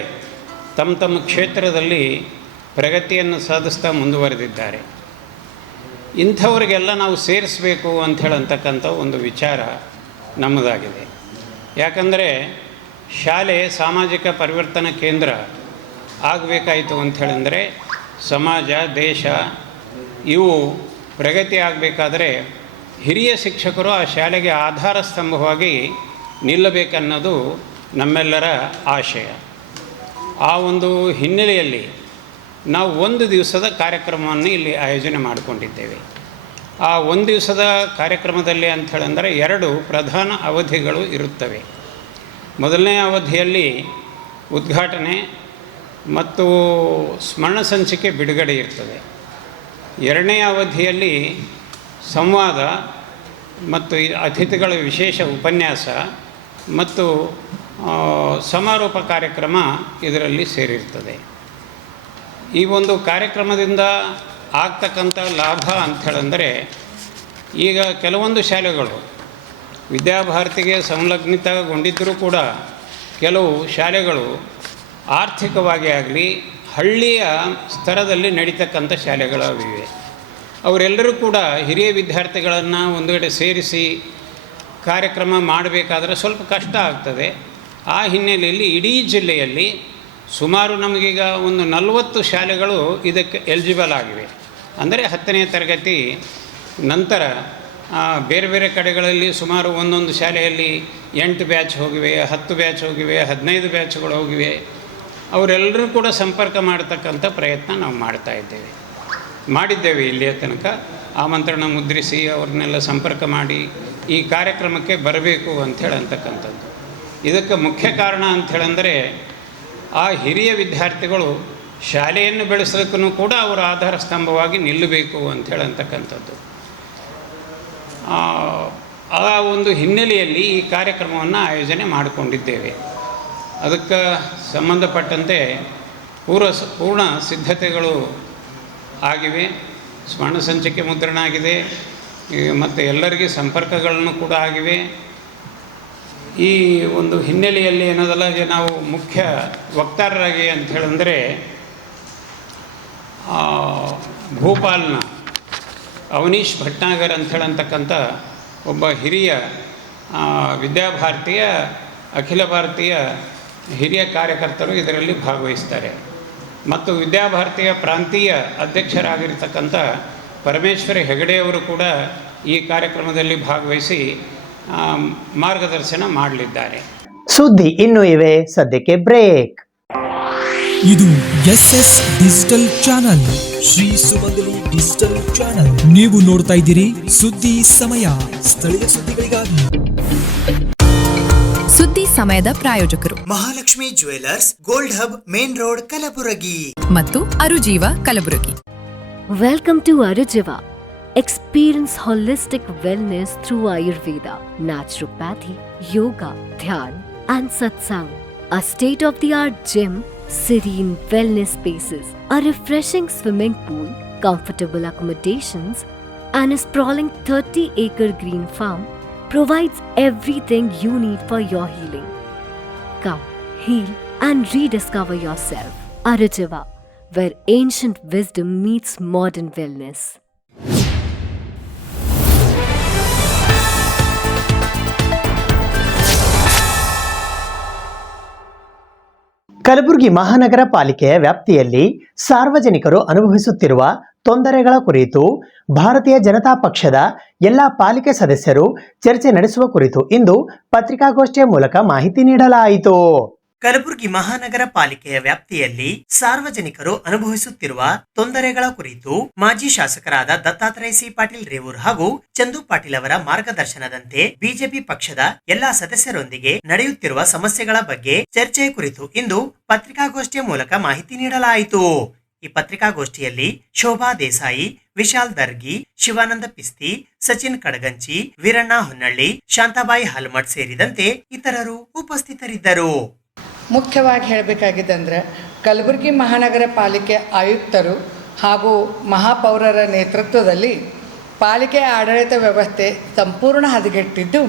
ತಮ್ಮ ತಮ್ಮ ಕ್ಷೇತ್ರದಲ್ಲಿ ಪ್ರಗತಿಯನ್ನು ಸಾಧಿಸ್ತಾ ಮುಂದುವರೆದಿದ್ದಾರೆ. ಇಂಥವರಿಗೆಲ್ಲ ನಾವು ಸೇರಿಸಬೇಕು ಅಂತ ಹೇಳತಕ್ಕಂಥ ಒಂದು ವಿಚಾರ ನಮ್ಮದಾಗಿದೆ. ಯಾಕಂದರೆ ಶಾಲೆ ಸಾಮಾಜಿಕ ಪರಿವರ್ತನಾ ಕೇಂದ್ರ ಆಗಬೇಕಾಯಿತು ಅಂಥೇಳಿದರೆ ಸಮಾಜ, ದೇಶ ಇವು ಪ್ರಗತಿ ಆಗಬೇಕಾದರೆ ಹಿರಿಯ ಶಿಕ್ಷಕರು ಆ ಶಾಲೆಗೆ ಆಧಾರ ಸ್ತಂಭವಾಗಿ ನಿಲ್ಲಬೇಕನ್ನೋದು ನಮ್ಮೆಲ್ಲರ ಆಶಯ. ಆ ಒಂದು ಹಿನ್ನೆಲೆಯಲ್ಲಿ ನಾವು ಒಂದು ದಿವಸದ ಕಾರ್ಯಕ್ರಮವನ್ನು ಇಲ್ಲಿ ಆಯೋಜನೆ ಮಾಡಿಕೊಂಡಿದ್ದೇವೆ. ಆ ಒಂದು ದಿವಸದ ಕಾರ್ಯಕ್ರಮದಲ್ಲಿ ಅಂಥೇಳಂದರೆ 2 ಪ್ರಧಾನ ಅವಧಿಗಳು ಇರುತ್ತವೆ. ಮೊದಲನೇ ಅವಧಿಯಲ್ಲಿ ಉದ್ಘಾಟನೆ ಮತ್ತು ಸ್ಮರಣ ಸಂಚಿಕೆ ಬಿಡುಗಡೆ ಇರ್ತದೆ. ಎರಡನೇ ಅವಧಿಯಲ್ಲಿ ಸಂವಾದ ಮತ್ತು ಅತಿಥಿಗಳ ವಿಶೇಷ ಉಪನ್ಯಾಸ ಮತ್ತು ಸಮಾರೋಪ ಕಾರ್ಯಕ್ರಮ ಇದರಲ್ಲಿ ಸೇರಿರ್ತದೆ. ಈ ಒಂದು ಕಾರ್ಯಕ್ರಮದಿಂದ ಆಗ್ತಕ್ಕಂಥ ಲಾಭ ಅಂಥೇಳಂದರೆ, ಈಗ ಕೆಲವೊಂದು ಶಾಲೆಗಳು ವಿದ್ಯಾಭಾರತಿಗೆ ಸಂಲಗ್ನಿತಗೊಂಡಿದ್ದರೂ ಕೂಡ ಕೆಲವು ಶಾಲೆಗಳು ಆರ್ಥಿಕವಾಗಿ ಆಗಲಿ ಹಳ್ಳಿಯ ಸ್ತರದಲ್ಲಿ ನಡೀತಕ್ಕಂಥ ಶಾಲೆಗಳಿವೆ. ಅವರೆಲ್ಲರೂ ಕೂಡ ಹಿರಿಯ ವಿದ್ಯಾರ್ಥಿಗಳನ್ನು ಒಂದೆಡೆ ಸೇರಿಸಿ ಕಾರ್ಯಕ್ರಮ ಮಾಡಬೇಕಾದ್ರೆ ಸ್ವಲ್ಪ ಕಷ್ಟ ಆಗ್ತದೆ. ಆ ಹಿನ್ನೆಲೆಯಲ್ಲಿ ಇಡೀ ಜಿಲ್ಲೆಯಲ್ಲಿ ಸುಮಾರು ನಮಗೀಗ ಒಂದು 40 ಶಾಲೆಗಳು ಇದಕ್ಕೆ ಎಲಿಜಿಬಲ್ ಆಗಿವೆ. ಅಂದರೆ 10ನೇ ತರಗತಿ ನಂತರ ಬೇರೆ ಬೇರೆ ಕಡೆಗಳಲ್ಲಿ ಸುಮಾರು ಒಂದೊಂದು ಶಾಲೆಯಲ್ಲಿ 8 ಬ್ಯಾಚ್ ಹೋಗಿವೆ, 10 ಬ್ಯಾಚ್ ಹೋಗಿವೆ, 15 ಬ್ಯಾಚ್ಗಳು ಹೋಗಿವೆ. ಅವರೆಲ್ಲರೂ ಕೂಡ ಸಂಪರ್ಕ ಮಾಡತಕ್ಕಂಥ ಪ್ರಯತ್ನ ನಾವು ಮಾಡಿದ್ದೇವೆ. ಇಲ್ಲಿಯ ತನಕ ಆಮಂತ್ರಣ ಮುದ್ರಿಸಿ ಅವ್ರನ್ನೆಲ್ಲ ಸಂಪರ್ಕ ಮಾಡಿ ಈ ಕಾರ್ಯಕ್ರಮಕ್ಕೆ ಬರಬೇಕು ಅಂಥೇಳಂತಕ್ಕಂಥದ್ದು. ಇದಕ್ಕೆ ಮುಖ್ಯ ಕಾರಣ ಅಂಥೇಳಂದರೆ, ಆ ಹಿರಿಯ ವಿದ್ಯಾರ್ಥಿಗಳು ಶಾಲೆಯನ್ನು ಬೆಳೆಸೋದಕ್ಕೂ ಕೂಡ ಅವರ ಆಧಾರ ಸ್ತಂಭವಾಗಿ ನಿಲ್ಲಬೇಕು ಅಂಥೇಳಂತಕ್ಕಂಥದ್ದು. ಆ ಒಂದು ಹಿನ್ನೆಲೆಯಲ್ಲಿ ಈ ಕಾರ್ಯಕ್ರಮವನ್ನು ಆಯೋಜನೆ ಮಾಡಿಕೊಂಡಿದ್ದೇವೆ. ಅದಕ್ಕೆ ಸಂಬಂಧಪಟ್ಟಂತೆ ಪೂರ್ಣ ಸಿದ್ಧತೆಗಳು ಆಗಿವೆ. ಸ್ಮರಣ ಸಂಚಿಕೆ ಮುದ್ರಣ ಆಗಿದೆ ಮತ್ತು ಎಲ್ಲರಿಗೆ ಸಂಪರ್ಕಗಳನ್ನು ಕೂಡ ಆಗಿವೆ. ಈ ಒಂದು ಹಿನ್ನೆಲೆಯಲ್ಲಿ ಏನದಲ್ಲ, ನಾವು ಮುಖ್ಯ ವಕ್ತಾರರಾಗಿ ಅಂಥೇಳಂದರೆ ಭೋಪಾಲ್ನ ಅವನೀಶ್ ಭಟ್ನಾಗರ್ ಅಂಥೇಳಂತಕ್ಕಂಥ ಒಬ್ಬ ಹಿರಿಯ ವಿದ್ಯಾಭಾರತೀಯ ಅಖಿಲ ಭಾರತೀಯ ಹಿರಿಯ ಕಾರ್ಯಕರ್ತರು ಇದರಲ್ಲಿ ಭಾಗವಹಿಸ್ತಾರೆ. ಮತ್ತು ವಿದ್ಯಾಭಾರತೀಯ ಪ್ರಾಂತೀಯ ಅಧ್ಯಕ್ಷರಾಗಿರ್ತಕ್ಕಂಥ ಪರಮೇಶ್ವರ ಹೆಗಡೆಯವರು ಕೂಡ ಈ ಕಾರ್ಯಕ್ರಮದಲ್ಲಿ ಭಾಗವಹಿಸಿ ಮಾರ್ಗದರ್ಶನ ಮಾಡಲಿದ್ದಾರೆ. ಸುದ್ದಿ ಇನ್ನೂ ಇವೆ, ಸದ್ಯಕ್ಕೆ ಬ್ರೇಕ್. ಇದು ಎಸ್ಎಸ್ ಡಿಜಿಟಲ್ ಚಾನಲ್, ಶ್ರೀ ಸುಮಂಗಲಿ ಡಿಜಿಟಲ್ ಚಾನಲ್. ನೀವು ನೋಡ್ತಾ ಇದ್ದೀರಿ ಸುದ್ದಿ ಸಮಯ, ಸ್ಥಳೀಯ ಸುದ್ದಿಗಳಿಗಾಗಿ. ಸುದ್ದಿ ಸಮಯದ ಪ್ರಾಯೋಜಕರು Mahalakshmi jewellers, gold hub, main road, Kalaburagi ಮತ್ತು ಅರುಜೀವ Kalaburagi. Welcome to Arujiva. Experience holistic wellness through Ayurveda, naturopathy, yoga, dhyan, and satsang. A state-of-the-art gym, serene wellness spaces, a refreshing swimming pool, comfortable accommodations, and a sprawling 30-acre green farm provides everything you need for your healing. Come, heal, and rediscover yourself. Arujiva, where ancient wisdom meets modern wellness. Kalaburagi ಮಹಾನಗರ ಪಾಲಿಕೆಯ ವ್ಯಾಪ್ತಿಯಲ್ಲಿ ಸಾರ್ವಜನಿಕರು ಅನುಭವಿಸುತ್ತಿರುವ ತೊಂದರೆಗಳ ಕುರಿತು ಭಾರತೀಯ ಜನತಾ ಪಕ್ಷದ ಎಲ್ಲ ಪಾಲಿಕೆ ಸದಸ್ಯರು ಚರ್ಚೆ ನಡೆಸುವ ಕುರಿತು ಇಂದು ಪತ್ರಿಕಾಗೋಷ್ಠಿಯ ಮೂಲಕ ಮಾಹಿತಿ ನೀಡಲಾಯಿತು. ಕಲಬುರಗಿ ಮಹಾನಗರ ಪಾಲಿಕೆಯ ವ್ಯಾಪ್ತಿಯಲ್ಲಿ ಸಾರ್ವಜನಿಕರು ಅನುಭವಿಸುತ್ತಿರುವ ತೊಂದರೆಗಳ ಕುರಿತು ಮಾಜಿ ಶಾಸಕರಾದ ದತ್ತಾತ್ರೇಯ ಸಿ ಪಾಟೀಲ್ ರೇವೂರ್ ಹಾಗೂ ಚಂದು ಪಾಟೀಲ್ ಅವರ ಮಾರ್ಗದರ್ಶನದಂತೆ ಬಿಜೆಪಿ ಪಕ್ಷದ ಎಲ್ಲಾ ಸದಸ್ಯರೊಂದಿಗೆ ನಡೆಯುತ್ತಿರುವ ಸಮಸ್ಯೆಗಳ ಬಗ್ಗೆ ಚರ್ಚೆಯ ಕುರಿತು ಇಂದು ಪತ್ರಿಕಾಗೋಷ್ಠಿಯ ಮೂಲಕ ಮಾಹಿತಿ ನೀಡಲಾಯಿತು. ಈ ಪತ್ರಿಕಾಗೋಷ್ಠಿಯಲ್ಲಿ ಶೋಭಾ ದೇಸಾಯಿ, ವಿಶಾಲ್ ದರ್ಗಿ, ಶಿವಾನಂದ ಪಿಸ್ತಿ, ಸಚಿನ್ ಕಡಗಂಚಿ, ವೀರಣ್ಣ ಹೊನ್ನಳ್ಳಿ, ಶಾಂತಾಬಾಯಿ ಹಲ್ಮಠ್ ಸೇರಿದಂತೆ ಇತರರು ಉಪಸ್ಥಿತರಿದ್ದರು. ಮುಖ್ಯವಾಗಿ ಹೇಳಬೇಕಾಗಿದ್ದಂದ್ರೆ ಕಲಬುರಗಿ ಮಹಾನಗರ ಪಾಲಿಕೆ ಆಯುಕ್ತರು ಹಾಗೂ ಮಹಾಪೌರರ ನೇತೃತ್ವದಲ್ಲಿ ಪಾಲಿಕೆ ಆಡಳಿತ ವ್ಯವಸ್ಥೆ ಸಂಪೂರ್ಣ ಹದಗೆಟ್ಟಿದ್ದು,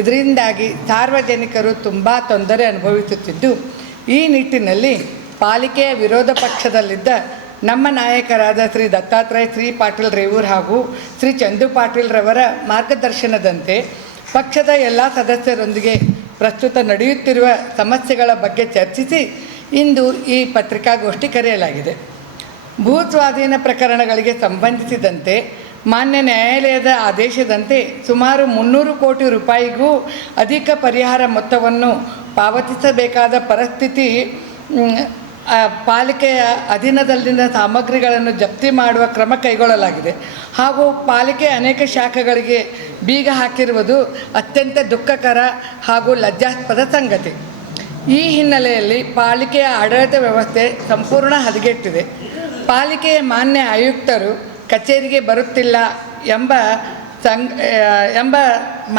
ಇದರಿಂದಾಗಿ ಸಾರ್ವಜನಿಕರು ತುಂಬ ತೊಂದರೆ ಅನುಭವಿಸುತ್ತಿದ್ದು, ಈ ನಿಟ್ಟಿನಲ್ಲಿ ಪಾಲಿಕೆಯ ವಿರೋಧ ಪಕ್ಷದಲ್ಲಿದ್ದ ನಮ್ಮ ನಾಯಕರಾದ ಶ್ರೀ ದತ್ತಾತ್ರೇಯ ಶ್ರೀ ಪಾಟೀಲ್ ರೇವೂರ್ ಹಾಗೂ ಶ್ರೀ ಚಂದು ಪಾಟೀಲ್ ರವರ ಮಾರ್ಗದರ್ಶನದಂತೆ ಪಕ್ಷದ ಎಲ್ಲ ಸದಸ್ಯರೊಂದಿಗೆ ಪ್ರಸ್ತುತ ನಡೆಯುತ್ತಿರುವ ಸಮಸ್ಯೆಗಳ ಬಗ್ಗೆ ಚರ್ಚಿಸಿ ಇಂದು ಈ ಪತ್ರಿಕಾಗೋಷ್ಠಿ ಕರೆಯಲಾಗಿದೆ. ಭೂ ಸ್ವಾಧೀನ ಪ್ರಕರಣಗಳಿಗೆ ಸಂಬಂಧಿಸಿದಂತೆ ಮಾನ್ಯ ನ್ಯಾಯಾಲಯದ ಆದೇಶದಂತೆ ಸುಮಾರು 300 ಕೋಟಿ ರೂಪಾಯಿಗೂ ಅಧಿಕ ಪರಿಹಾರ ಮೊತ್ತವನ್ನು ಪಾವತಿಸಬೇಕಾದ ಪರಿಸ್ಥಿತಿ, ಪಾಲಿಕೆಯ ಅಧೀನದಲ್ಲಿನ ಸಾಮಗ್ರಿಗಳನ್ನು ಜಪ್ತಿ ಮಾಡುವ ಕ್ರಮ ಕೈಗೊಳ್ಳಲಾಗಿದೆ ಹಾಗೂ ಪಾಲಿಕೆಯ ಅನೇಕ ಶಾಖೆಗಳಿಗೆ ಬೀಗ ಹಾಕಿರುವುದು ಅತ್ಯಂತ ದುಃಖಕರ ಹಾಗೂ ಲಜ್ಜಾಸ್ಪದ ಸಂಗತಿ. ಈ ಹಿನ್ನೆಲೆಯಲ್ಲಿ ಪಾಲಿಕೆಯ ಆಡಳಿತ ವ್ಯವಸ್ಥೆ ಸಂಪೂರ್ಣ ಹದಗೆಟ್ಟಿದೆ. ಪಾಲಿಕೆಯ ಮಾನ್ಯ ಆಯುಕ್ತರು ಕಚೇರಿಗೆ ಬರುತ್ತಿಲ್ಲ ಎಂಬ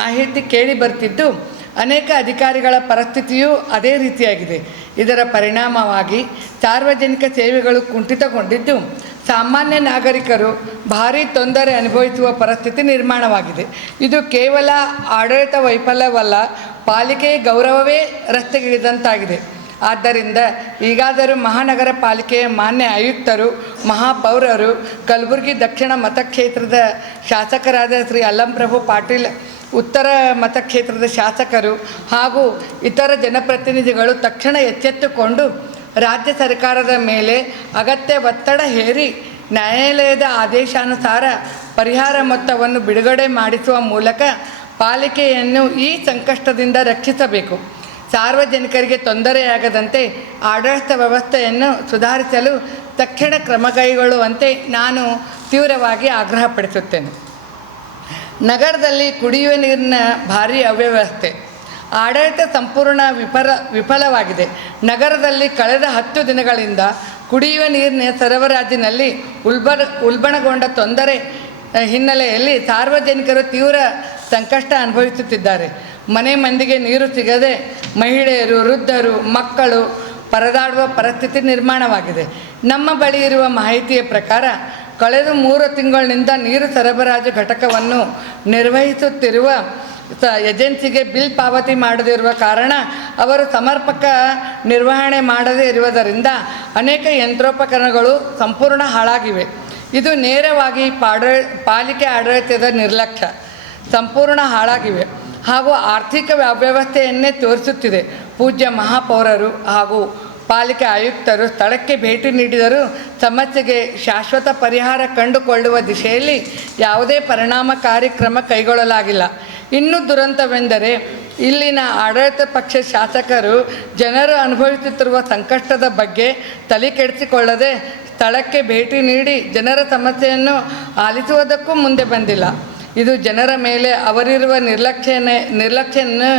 ಮಾಹಿತಿ ಕೇಳಿ ಬರ್ತಿದ್ದು, ಅನೇಕ ಅಧಿಕಾರಿಗಳ ಪರಿಸ್ಥಿತಿಯೂ ಅದೇ ರೀತಿಯಾಗಿದೆ. ಇದರ ಪರಿಣಾಮವಾಗಿ ಸಾರ್ವಜನಿಕ ಸೇವೆಗಳು ಕುಂಠಿತಗೊಂಡಿದ್ದು, ಸಾಮಾನ್ಯ ನಾಗರಿಕರು ಭಾರೀ ತೊಂದರೆ ಅನುಭವಿಸುವ ಪರಿಸ್ಥಿತಿ ನಿರ್ಮಾಣವಾಗಿದೆ. ಇದು ಕೇವಲ ಆಡಳಿತ ವೈಫಲ್ಯವಲ್ಲ, ಪಾಲಿಕೆಯ ಗೌರವವೇ ರಸ್ತೆಗಿಳಿದಂತಾಗಿದೆ. ಆದ್ದರಿಂದ ಈಗಾದರೂ ಮಹಾನಗರ ಪಾಲಿಕೆಯ ಮಾನ್ಯ ಆಯುಕ್ತರು, ಮಹಾಪೌರರು, ಕಲಬುರಗಿ ದಕ್ಷಿಣ ಮತಕ್ಷೇತ್ರದ ಶಾಸಕರಾದ ಶ್ರೀ ಅಲ್ಲಂಪ್ರಭು ಪಾಟೀಲ್, ಉತ್ತರ ಮತಕ್ಷೇತ್ರದ ಶಾಸಕರು ಹಾಗೂ ಇತರ ಜನಪ್ರತಿನಿಧಿಗಳು ತಕ್ಷಣ ಎಚ್ಚೆತ್ತುಕೊಂಡು ರಾಜ್ಯ ಸರ್ಕಾರದ ಮೇಲೆ ಅಗತ್ಯ ಒತ್ತಡ ಹೇರಿ ನ್ಯಾಯಾಲಯದ ಆದೇಶಾನುಸಾರ ಪರಿಹಾರ ಮೊತ್ತವನ್ನು ಬಿಡುಗಡೆ ಮಾಡಿಸುವ ಮೂಲಕ ಪಾಲಿಕೆಯನ್ನು ಈ ಸಂಕಷ್ಟದಿಂದ ರಕ್ಷಿಸಬೇಕು. ಸಾರ್ವಜನಿಕರಿಗೆ ತೊಂದರೆಯಾಗದಂತೆ ಆಡಳಿತ ವ್ಯವಸ್ಥೆಯನ್ನು ಸುಧಾರಿಸಲು ತಕ್ಷಣ ಕ್ರಮ ಕೈಗೊಳ್ಳುವಂತೆ ನಾನು ತೀವ್ರವಾಗಿ ಆಗ್ರಹಪಡಿಸುತ್ತೇನೆ. ನಗರದಲ್ಲಿ ಕುಡಿಯುವ ನೀರಿನ ಭಾರೀ ಅವ್ಯವಸ್ಥೆ, ಆಡಳಿತ ಸಂಪೂರ್ಣ ವಿಫಲವಾಗಿದೆ. ನಗರದಲ್ಲಿ ಕಳೆದ 10 ದಿನಗಳಿಂದ ಕುಡಿಯುವ ನೀರಿನ ಸರಬರಾಜಿನಲ್ಲಿ ಉಲ್ಬಣಗೊಂಡ ತೊಂದರೆ ಹಿನ್ನೆಲೆಯಲ್ಲಿ ಸಾರ್ವಜನಿಕರು ತೀವ್ರ ಸಂಕಷ್ಟ ಅನುಭವಿಸುತ್ತಿದ್ದಾರೆ. ಮನೆ ಮಂದಿಗೆ ನೀರು ಸಿಗದೆ ಮಹಿಳೆಯರು, ವೃದ್ಧರು, ಮಕ್ಕಳು ಪರದಾಡುವ ಪರಿಸ್ಥಿತಿ ನಿರ್ಮಾಣವಾಗಿದೆ. ನಮ್ಮ ಬಳಿ ಇರುವ ಮಾಹಿತಿಯ ಪ್ರಕಾರ ಕಳೆದ 3 ತಿಂಗಳಿನಿಂದ ನೀರು ಸರಬರಾಜು ಘಟಕವನ್ನು ನಿರ್ವಹಿಸುತ್ತಿರುವ ಏಜೆನ್ಸಿಗೆ ಬಿಲ್ ಪಾವತಿ ಮಾಡದಿರುವ ಕಾರಣ ಅವರು ಸಮರ್ಪಕ ನಿರ್ವಹಣೆ ಮಾಡದೇ ಇರುವುದರಿಂದ ಅನೇಕ ಯಂತ್ರೋಪಕರಣಗಳು ಸಂಪೂರ್ಣ ಹಾಳಾಗಿವೆ. ಇದು ನೇರವಾಗಿ ಪಾಲಿಕೆ ಆಡಳಿತದ ನಿರ್ಲಕ್ಷ್ಯ, ಸಂಪೂರ್ಣ ಹಾಳಾಗಿವೆ ಹಾಗೂ ಆರ್ಥಿಕ ಅವ್ಯವಸ್ಥೆಯನ್ನೇ ತೋರಿಸುತ್ತಿದೆ. ಪೂಜ್ಯ ಮಹಾಪೌರರು ಹಾಗೂ ಪಾಲಿಕೆ ಆಯುಕ್ತರು ಸ್ಥಳಕ್ಕೆ ಭೇಟಿ ನೀಡಿದರೂ ಸಮಸ್ಯೆಗೆ ಶಾಶ್ವತ ಪರಿಹಾರ ಕಂಡುಕೊಳ್ಳುವ ದಿಶೆಯಲ್ಲಿ ಯಾವುದೇ ಪರಿಣಾಮಕಾರಿ ಕ್ರಮ ಕೈಗೊಳ್ಳಲಾಗಿಲ್ಲ. ಇನ್ನೂ ದುರಂತವೆಂದರೆ ಇಲ್ಲಿನ ಆಡಳಿತ ಪಕ್ಷ ಶಾಸಕರು ಜನರು ಅನುಭವಿಸುತ್ತಿರುವ ಸಂಕಷ್ಟದ ಬಗ್ಗೆ ತಲೆ ಕೆಡಿಸಿಕೊಳ್ಳದೆ ಸ್ಥಳಕ್ಕೆ ಭೇಟಿ ನೀಡಿ ಜನರ ಸಮಸ್ಯೆಯನ್ನು ಆಲಿಸುವುದಕ್ಕೂ ಮುಂದೆ ಬಂದಿಲ್ಲ. ಇದು ಜನರ ಮೇಲೆ ಅವರಿರುವ ನಿರ್ಲಕ್ಷ್ಯವನ್ನು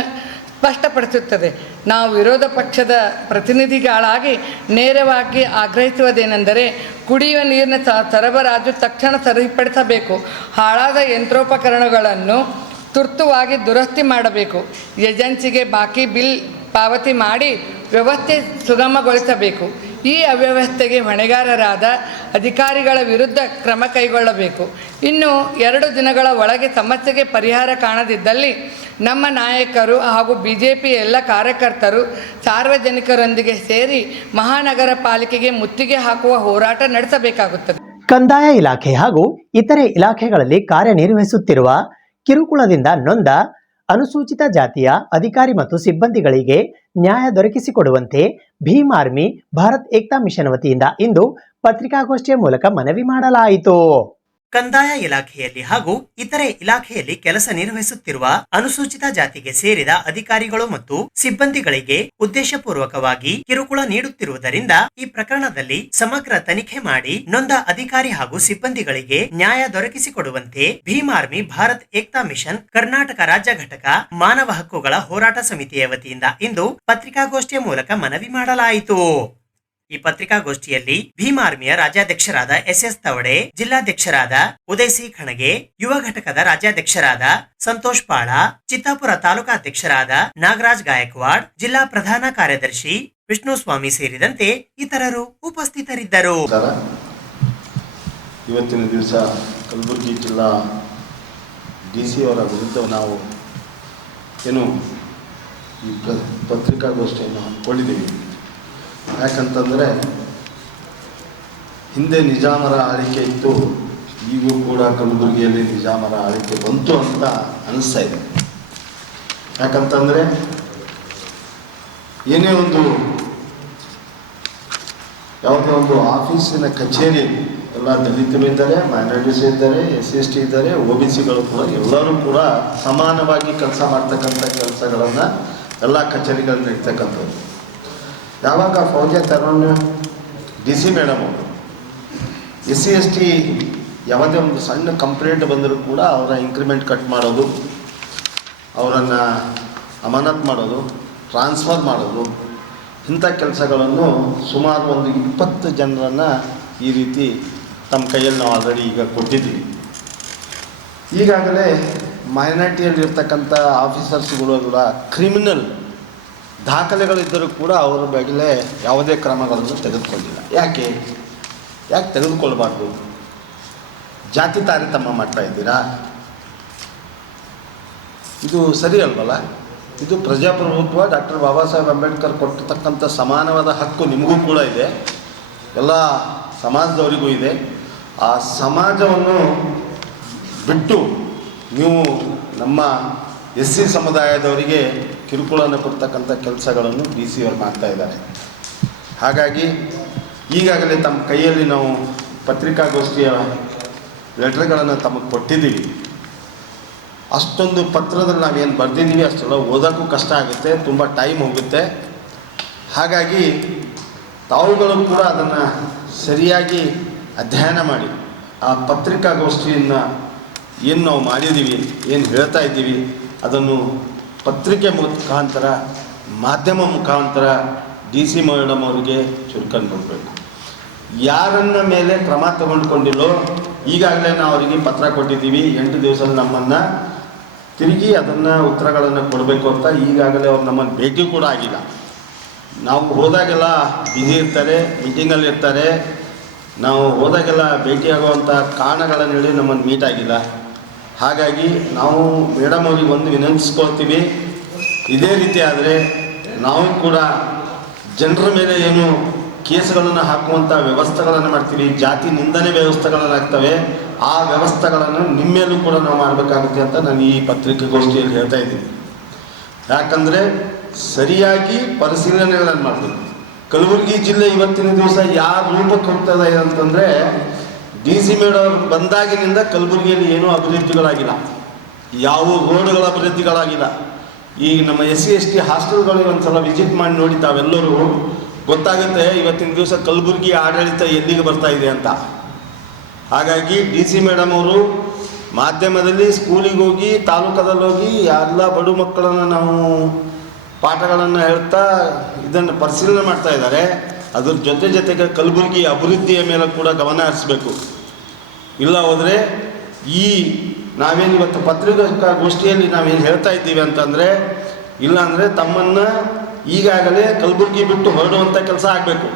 ಸ್ಪಷ್ಟಪಡಿಸುತ್ತದೆ. ನಾವು ವಿರೋಧ ಪಕ್ಷದ ಪ್ರತಿನಿಧಿಗಳಾಗಿ ನೇರವಾಗಿ ಆಗ್ರಹಿಸುವುದೇನೆಂದರೆ ಕುಡಿಯುವ ನೀರಿನ ಸರಬರಾಜು ತಕ್ಷಣ ಸರಿಪಡಿಸಬೇಕು. ಹಾಳಾದ ಯಂತ್ರೋಪಕರಣಗಳನ್ನು ತುರ್ತುವಾಗಿ ದುರಸ್ತಿ ಮಾಡಬೇಕು. ಏಜೆನ್ಸಿಗೆ ಬಾಕಿ ಬಿಲ್ ಪಾವತಿ ಮಾಡಿ ವ್ಯವಸ್ಥೆ ಸುಗಮಗೊಳಿಸಬೇಕು. ಈ ಅವ್ಯವಸ್ಥೆಗೆ ಹೊಣೆಗಾರರಾದ ಅಧಿಕಾರಿಗಳ ವಿರುದ್ಧ ಕ್ರಮ ಕೈಗೊಳ್ಳಬೇಕು. ಇನ್ನು 2 ದಿನಗಳ ಒಳಗೆ ಸಮಸ್ಯೆಗೆ ಪರಿಹಾರ ಕಾಣದಿದ್ದಲ್ಲಿ ನಮ್ಮ ನಾಯಕರು ಹಾಗೂ ಬಿಜೆಪಿ ಎಲ್ಲ ಕಾರ್ಯಕರ್ತರು ಸಾರ್ವಜನಿಕರೊಂದಿಗೆ ಸೇರಿ ಮಹಾನಗರ ಪಾಲಿಕೆಗೆ ಮುತ್ತಿಗೆ ಹಾಕುವ ಹೋರಾಟ ನಡೆಸಬೇಕಾಗುತ್ತದೆ. ಕಂದಾಯ ಇಲಾಖೆ ಹಾಗೂ ಇತರೆ ಇಲಾಖೆಗಳಲ್ಲಿ ಕಾರ್ಯನಿರ್ವಹಿಸುತ್ತಿರುವ ಕಿರುಕುಳದಿಂದ ನೊಂದ ಅನುಸೂಚಿತ ಜಾತಿಯ ಅಧಿಕಾರಿ ಮತ್ತು ಸಿಬ್ಬಂದಿಗಳಿಗೆ ನ್ಯಾಯ ದೊರಕಿಸಿಕೊಡುವಂತೆ ಭೀಮ್ ಆರ್ಮಿ ಭಾರತ್ ಏಕ್ತಾ ಮಿಷನ್ ವತಿಯಿಂದ ಇಂದು ಪತ್ರಿಕಾಗೋಷ್ಠಿಯ ಮೂಲಕ ಮನವಿ ಮಾಡಲಾಯಿತು. ಕಂದಾಯ ಇಲಾಖೆಯಲ್ಲಿ ಹಾಗೂ ಇತರೆ ಇಲಾಖೆಯಲ್ಲಿ ಕೆಲಸ ನಿರ್ವಹಿಸುತ್ತಿರುವ ಅನುಸೂಚಿತ ಜಾತಿಗೆ ಸೇರಿದ ಅಧಿಕಾರಿಗಳು ಮತ್ತು ಸಿಬ್ಬಂದಿಗಳಿಗೆ ಉದ್ದೇಶಪೂರ್ವಕವಾಗಿ ಕಿರುಕುಳ ನೀಡುತ್ತಿರುವುದರಿಂದ ಈ ಪ್ರಕರಣದಲ್ಲಿ ಸಮಗ್ರ ತನಿಖೆ ಮಾಡಿ ನೊಂದ ಅಧಿಕಾರಿ ಹಾಗೂ ಸಿಬ್ಬಂದಿಗಳಿಗೆ ನ್ಯಾಯ ದೊರಕಿಸಿಕೊಡುವಂತೆ ಭೀಮ್ ಆರ್ಮಿ ಭಾರತ್ ಏಕ್ತಾ ಮಿಷನ್ ಕರ್ನಾಟಕ ರಾಜ್ಯ ಘಟಕ ಮಾನವ ಹಕ್ಕುಗಳ ಹೋರಾಟ ಸಮಿತಿಯ ವತಿಯಿಂದ ಇಂದು ಪತ್ರಿಕಾಗೋಷ್ಠಿಯ ಮೂಲಕ ಮನವಿ ಮಾಡಲಾಯಿತು. ಈ ಪತ್ರಿಕಾಗೋಷ್ಠಿಯಲ್ಲಿ ಭೀಮ್ ಆರ್ಮಿಯ ರಾಜ್ಯಾಧ್ಯಕ್ಷರಾದ ಎಸ್ ತವಡೆ, ಜಿಲ್ಲಾಧ್ಯಕ್ಷರಾದ ಉದಯ್ ಸಿ ಖಣಗೆ, ಯುವ ಘಟಕದ ರಾಜ್ಯಾಧ್ಯಕ್ಷರಾದ ಸಂತೋಷ್ ಪಾಳ, ಚಿತ್ತಾಪುರ ತಾಲೂಕಾಧ್ಯಕ್ಷರಾದ ನಾಗರಾಜ್ ಗಾಯಕ್ವಾಡ್, ಜಿಲ್ಲಾ ಪ್ರಧಾನ ಕಾರ್ಯದರ್ಶಿ ವಿಷ್ಣು ಸ್ವಾಮಿ ಸೇರಿದಂತೆ ಇತರರು ಉಪಸ್ಥಿತರಿದ್ದರು. ಇವತ್ತಿನ ದಿವಸ ಕಲಬುರಗಿ ಜಿಲ್ಲಾ DC ಅವರ ವಿರುದ್ಧ ನಾವು ಏನು ಈ ಪತ್ರಿಕಾಗೋಷ್ಠಿಯನ್ನು ಹಮ್ಮಿಕೊಂಡಿದ್ದೀವಿ. ಯಾಕಂತಂದರೆ ಹಿಂದೆ ನಿಜಾಮರ ಆಳ್ವಿಕೆ ಇತ್ತು, ಈಗೂ ಕೂಡ ಕಲಬುರಗಿಯಲ್ಲಿ ನಿಜಾಮರ ಆಳ್ವಿಕೆ ಬಂತು ಅಂತ ಅನ್ನಿಸ್ತಾ ಇದೆ. ಯಾಕಂತಂದರೆ ಏನೇ ಒಂದು ಯಾವುದೇ ಒಂದು ಆಫೀಸಿನ ಕಚೇರಿ ಎಲ್ಲ ದಲಿತರು ಇದ್ದಾರೆ, ಮೈನಾರಿಟೀಸ್ ಇದ್ದಾರೆ, SC/ST ಇದ್ದಾರೆ, OBCಗಳು ಕೂಡ ಎಲ್ಲರೂ ಕೂಡ ಸಮಾನವಾಗಿ ಕೆಲಸ ಮಾಡ್ತಕ್ಕಂಥ ಕೆಲಸಗಳನ್ನು ಎಲ್ಲ ಕಚೇರಿಗಳಲ್ಲಿ ನಡೀತಕ್ಕಂಥದ್ದು. ಯಾವಾಗ ಫೌಜೆ ತರೋನ್ DC ಮೇಡಮ್ ಅವರು SC/ST ಯಾವುದೇ ಒಂದು ಸಣ್ಣ ಕಂಪ್ಲೇಂಟ್ ಬಂದರೂ ಕೂಡ ಅವರ ಇಂಕ್ರಿಮೆಂಟ್ ಕಟ್ ಮಾಡೋದು, ಅವರನ್ನು ಅಮಾನತ್ ಮಾಡೋದು, ಟ್ರಾನ್ಸ್ಫರ್ ಮಾಡೋದು, ಇಂಥ ಕೆಲಸಗಳನ್ನು ಸುಮಾರು ಒಂದು 20 ಜನರನ್ನು ಈ ರೀತಿ ತಮ್ಮ ಕೈಯಲ್ಲಿ ನಾವು ಆಲ್ರೆಡಿ ಈಗ ಕೊಟ್ಟಿದ್ದೀವಿ. ಈಗಾಗಲೇ ಮೈನಾರಿಟಿಯಲ್ಲಿರ್ತಕ್ಕಂಥ ಆಫೀಸರ್ಸ್ಗಳು ಕೂಡ ಕ್ರಿಮಿನಲ್ ದಾಖಲೆಗಳಿದ್ದರೂ ಕೂಡ ಅವರ ಬಗ್ಗೆ ಯಾವುದೇ ಕ್ರಮಗಳನ್ನು ತೆಗೆದುಕೊಂಡಿಲ್ಲ. ಯಾಕೆ ತೆಗೆದುಕೊಳ್ಬಾರ್ದು? ಜಾತಿ ತಾರತಮ್ಯ ಮಾಡ್ತಾ ಇದ್ದೀರಾ? ಇದು ಸರಿ ಅಲ್ವಲ್ಲ? ಇದು ಪ್ರಜಾಪ್ರಭುತ್ವ, ಡಾಕ್ಟರ್ ಬಾಬಾ ಸಾಹೇಬ್ ಅಂಬೇಡ್ಕರ್ ಕೊಟ್ಟಿರ್ತಕ್ಕಂಥ ಸಮಾನವಾದ ಹಕ್ಕು ನಿಮಗೂ ಕೂಡ ಇದೆ, ಎಲ್ಲ ಸಮಾಜದವರಿಗೂ ಇದೆ. ಆ ಸಮಾಜವನ್ನು ಬಿಟ್ಟು ನೀವು ನಮ್ಮ SC ಸಮುದಾಯದವರಿಗೆ ಕಿರುಕುಳನ್ನು ಕೊಡ್ತಕ್ಕಂಥ ಕೆಲಸಗಳನ್ನು DC ಅವರು ಮಾಡ್ತಾ ಇದ್ದಾರೆ. ಹಾಗಾಗಿ ಈಗಾಗಲೇ ತಮ್ಮ ಕೈಯಲ್ಲಿ ನಾವು ಪತ್ರಿಕಾಗೋಷ್ಠಿಯ ಲೆಟರ್ಗಳನ್ನು ತಮಗೆ ಕೊಟ್ಟಿದ್ದೀವಿ. ಅಷ್ಟೊಂದು ಪತ್ರದಲ್ಲಿ ನಾವೇನು ಬರೆದಿದ್ದೀವಿ ಅಷ್ಟೆಲ್ಲ ಓದೋಕ್ಕೂ ಕಷ್ಟ ಆಗುತ್ತೆ, ತುಂಬ ಟೈಮ್ ಹೋಗುತ್ತೆ. ಹಾಗಾಗಿ ತಾವುಗಳು ಕೂಡ ಅದನ್ನು ಸರಿಯಾಗಿ ಅಧ್ಯಯನ ಮಾಡಿ ಆ ಪತ್ರಿಕಾಗೋಷ್ಠಿಯನ್ನು ಏನು ನಾವು ಮಾಡಿದ್ದೀವಿ, ಏನು ಹೇಳ್ತಾ ಇದ್ದೀವಿ, ಅದನ್ನು ಪತ್ರಿಕೆ ಮುಖಾಂತರ, ಮಾಧ್ಯಮ ಮುಖಾಂತರ DC ಮೇಡಮ್ ಅವರಿಗೆ ಚುರುಕನ್ನು ಕೊಡಬೇಕು. ಯಾರನ್ನ ಮೇಲೆ ಕ್ರಮ ತಗೊಂಡುಕೊಂಡಿಲ್ಲೋ ಈಗಾಗಲೇ ನಾವು ಅವರಿಗೆ ಪತ್ರ ಕೊಟ್ಟಿದ್ದೀವಿ. 8 ದಿವಸದಲ್ಲಿ ನಮ್ಮನ್ನು ತಿರುಗಿ ಅದನ್ನು ಉತ್ತರಗಳನ್ನು ಕೊಡಬೇಕು ಅಂತ ಈಗಾಗಲೇ ಅವ್ರು ನಮ್ಮನ್ನು ಭೇಟಿ ಕೂಡ ಆಗಿಲ್ಲ. ನಾವು ಹೋದಾಗೆಲ್ಲ ಬ್ಯುಸಿ ಇರ್ತಾರೆ, ಮೀಟಿಂಗಲ್ಲಿ ಇರ್ತಾರೆ. ನಾವು ಹೋದಾಗೆಲ್ಲ ಭೇಟಿಯಾಗುವಂಥ ಕಾರಣಗಳನ್ನು ಹೇಳಿ ನಮ್ಮನ್ನು ಮೀಟ್ ಆಗಿಲ್ಲ. ಹಾಗಾಗಿ ನಾವು ಮೇಡಮ್ ಅವ್ರಿಗೆ ಒಂದು ವಿನಂತಿಸ್ಕೊಳ್ತೀವಿ, ಇದೇ ರೀತಿ ಆದರೆ ನಾವು ಕೂಡ ಜನರ ಮೇಲೆ ಏನು ಕೇಸ್ಗಳನ್ನು ಹಾಕುವಂಥ ವ್ಯವಸ್ಥೆಗಳನ್ನು ಮಾಡ್ತೀವಿ, ಜಾತಿ ನಿಂದನೆ ವ್ಯವಸ್ಥೆಗಳನ್ನು ಆಗ್ತವೆ, ಆ ವ್ಯವಸ್ಥೆಗಳನ್ನು ನಿಮ್ಮೇಲೂ ಕೂಡ ನಾವು ಮಾಡಬೇಕಾಗುತ್ತೆ ಅಂತ ನಾನು ಈ ಪತ್ರಿಕಾಗೋಷ್ಠಿಯಲ್ಲಿ ಹೇಳ್ತಾ ಇದ್ದೀನಿ. ಯಾಕಂದರೆ ಸರಿಯಾಗಿ ಪರಿಶೀಲನೆಗಳನ್ನು ಮಾಡ್ತೀವಿ. ಕಲಬುರಗಿ ಜಿಲ್ಲೆ ಇವತ್ತಿನ ದಿವಸ ಯಾವ ರೂಪಕ್ಕೆ ಹೋಗ್ತದೆ ಅಂತಂದರೆ, DC ಮೇಡಮ್ ಬಂದಾಗಿನಿಂದ ಕಲಬುರಗಿಯಲ್ಲಿ ಏನೂ ಅಭಿವೃದ್ಧಿಗಳಾಗಿಲ್ಲ, ಯಾವ ರೋಡ್ಗಳ ಅಭಿವೃದ್ಧಿಗಳಾಗಿಲ್ಲ. ಈಗ ನಮ್ಮ SC/ST ಹಾಸ್ಟೆಲ್ಗಳಿಗೆ ಒಂದು ಸಲ ವಿಸಿಟ್ ಮಾಡಿ ನೋಡಿ ತಾವೆಲ್ಲರೂ ಗೊತ್ತಾಗುತ್ತೆ ಇವತ್ತಿನ ದಿವಸ ಕಲಬುರಗಿ ಆಡಳಿತ ಎಲ್ಲಿಗೆ ಬರ್ತಾ ಇದೆ ಅಂತ. ಹಾಗಾಗಿ DC ಮೇಡಮ್ ಅವರು ಮಾಧ್ಯಮದಲ್ಲಿ ಸ್ಕೂಲಿಗೆ ಹೋಗಿ, ತಾಲೂಕದಲ್ಲಿ ಹೋಗಿ ಎಲ್ಲ ಬಡ ಮಕ್ಕಳನ್ನು ನಾವು ಪಾಠಗಳನ್ನು ಹೇಳ್ತಾ ಇದನ್ನು ಪರಿಶೀಲನೆ ಮಾಡ್ತಾ ಇದ್ದಾರೆ. ಅದ್ರ ಜೊತೆಗೆ ಕಲಬುರಗಿ ಅಭಿವೃದ್ಧಿಯ ಮೇಲೆ ಕೂಡ ಗಮನ ಹರಿಸಬೇಕು. ಇಲ್ಲ ಹೋದರೆ ಈ ನಾವೇನು ಇವತ್ತು ಪತ್ರಿಕಾಗೋಷ್ಠಿಯಲ್ಲಿ ನಾವೇನು ಹೇಳ್ತಾ ಇದ್ದೀವಿ ಅಂತಂದರೆ, ಇಲ್ಲಾಂದರೆ ತಮ್ಮನ್ನು ಈಗಾಗಲೇ ಕಲಬುರಗಿ ಬಿಟ್ಟು ಹೊರಡುವಂಥ ಕೆಲಸ ಆಗಬೇಕು.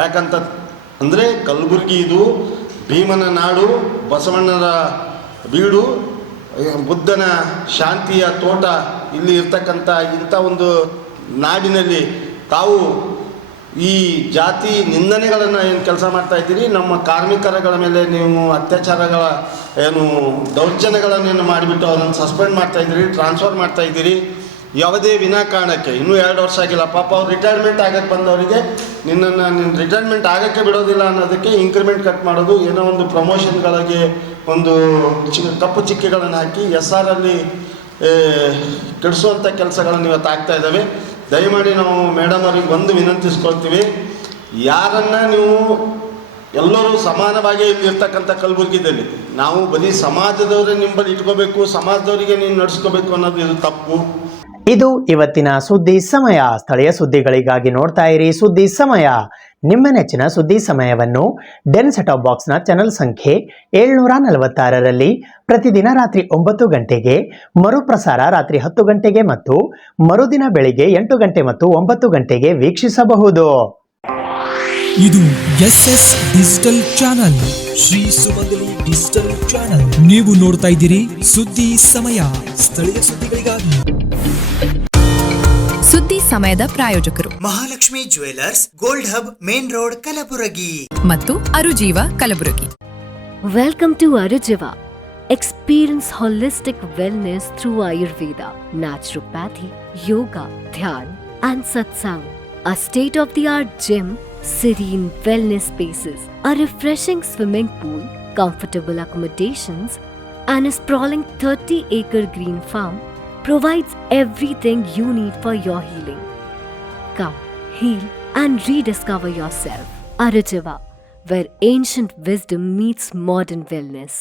ಯಾಕಂತ ಅಂದರೆ ಕಲಬುರಗಿ ಇದು ಭೀಮನ ನಾಡು, ಬಸವಣ್ಣನ ಬೀಡು, ಬುದ್ಧನ ಶಾಂತಿಯ ತೋಟ. ಇಲ್ಲಿ ಇರ್ತಕ್ಕಂಥ ಇಂಥ ಒಂದು ನಾಡಿನಲ್ಲಿ ತಾವು ಈ ಜಾತಿ ನಿಂದನೆಗಳನ್ನು ಏನು ಕೆಲಸ ಮಾಡ್ತಾ ಇದ್ದೀರಿ, ನಮ್ಮ ಕಾರ್ಮಿಕರುಗಳ ಮೇಲೆ ನೀವು ಅತ್ಯಾಚಾರಗಳ ಏನು ದೌರ್ಜನ್ಯಗಳನ್ನೇನು ಮಾಡಿಬಿಟ್ಟು ಅವರನ್ನು ಸಸ್ಪೆಂಡ್ ಮಾಡ್ತಾ ಇದ್ದೀರಿ, ಟ್ರಾನ್ಸ್ಫರ್ ಮಾಡ್ತಾ ಇದ್ದೀರಿ. ಯಾವುದೇ ವಿನಾಕಾರಣಕ್ಕೆ ಇನ್ನೂ 2 ವರ್ಷ ಆಗಿಲ್ಲ ಪಾಪ ಅವ್ರು ರಿಟೈರ್ಮೆಂಟ್ ಆಗಕ್ಕೆ ಬಂದವರಿಗೆ ನಿನ್ನ ರಿಟೈರ್ಮೆಂಟ್ ಆಗೋಕ್ಕೆ ಬಿಡೋದಿಲ್ಲ ಅನ್ನೋದಕ್ಕೆ ಇಂಕ್ರಿಮೆಂಟ್ ಕಟ್ ಮಾಡೋದು, ಏನೋ ಒಂದು ಪ್ರಮೋಷನ್ಗಳಿಗೆ ಒಂದು ಕಪ್ಪು ಚಿಕ್ಕೆಗಳನ್ನು ಹಾಕಿ SR ಅಲ್ಲಿ ಕೆಡಿಸುವಂಥ ಕೆಲಸಗಳನ್ನು ಇವತ್ತು ಆಗ್ತಾ ಇದ್ದಾವೆ. ದಯಮಾಡಿ ನಾವು ಮೇಡಮ್ ಅವ್ರಿಗೆ ಒಂದು ವಿನಂತಿಸ್ಕೊಳ್ತೀವಿ, ಯಾರನ್ನು ನೀವು ಎಲ್ಲರೂ ಸಮಾನವಾಗಿ ಇಲ್ಲಿರ್ತಕ್ಕಂಥ ಕಲಬುರಗಿದಲ್ಲಿ ನಾವು ಬರೀ ಸಮಾಜದವರೇ ನಿಂಬಲ್ಲಿ ಇಟ್ಕೋಬೇಕು, ಸಮಾಜದವರಿಗೆ ನೀವು ನಡೆಸ್ಕೋಬೇಕು ಅನ್ನೋದು ಇದು ತಪ್ಪು. ಇದು ಇವತ್ತಿನ ಸುದ್ದಿ ಸಮಯ. ಸ್ಥಳೀಯ ಸುದ್ದಿಗಳಿಗಾಗಿ ನೋಡ್ತಾ ಇರಿ ಸುದ್ದಿ ಸಮಯ. ನಿಮ್ಮ ನೆಚ್ಚಿನ ಸುದ್ದಿ ಸಮಯವನ್ನು ಡೆನ್ ಸೆಟಾಪ್ ಬಾಕ್ಸ್ನ ಚಾನೆಲ್ ಸಂಖ್ಯೆ 746ರಲ್ಲಿ ಪ್ರತಿದಿನ ರಾತ್ರಿ 9 ಗಂಟೆಗೆ, ಮರುಪ್ರಸಾರ ರಾತ್ರಿ 10 ಗಂಟೆಗೆ ಮತ್ತು ಮರುದಿನ ಬೆಳಿಗ್ಗೆ 8 ಗಂಟೆ ಮತ್ತು 9 ಗಂಟೆಗೆ ವೀಕ್ಷಿಸಬಹುದು. ಇದು SS ಡಿಜಿಟಲ್ ಚಾನಲ್, ಶ್ರೀ ಸುಮಂಗಲಿ ಡಿಜಿಟಲ್ ಚಾನಲ್. ನೀವು ನೋಡ್ತಾ ಇದ್ದೀರಿ ಸುದ್ದಿ ಸಮಯ, ಸ್ಥಳೀಯ ಸುದ್ದಿಗಳಿಗಾಗಿ. ಸುದ್ದಿ ಸಮಯದ ಪ್ರಾಯೋಜಕರು Mahalakshmi jewellers, gold hub, main road, Kalaburagi ಮತ್ತು ಅರುಜೀವ Kalaburagi. Welcome to Arujiva. Experience holistic wellness through Ayurveda, naturopathy, yoga, dhyan, and satsang. A state-of-the-art gym, serene wellness spaces, a refreshing swimming pool, comfortable accommodations, and a sprawling 30-acre green farm provides everything you need for your healing. Come, heal, and rediscover yourself. Arujiva, where ancient wisdom meets modern wellness.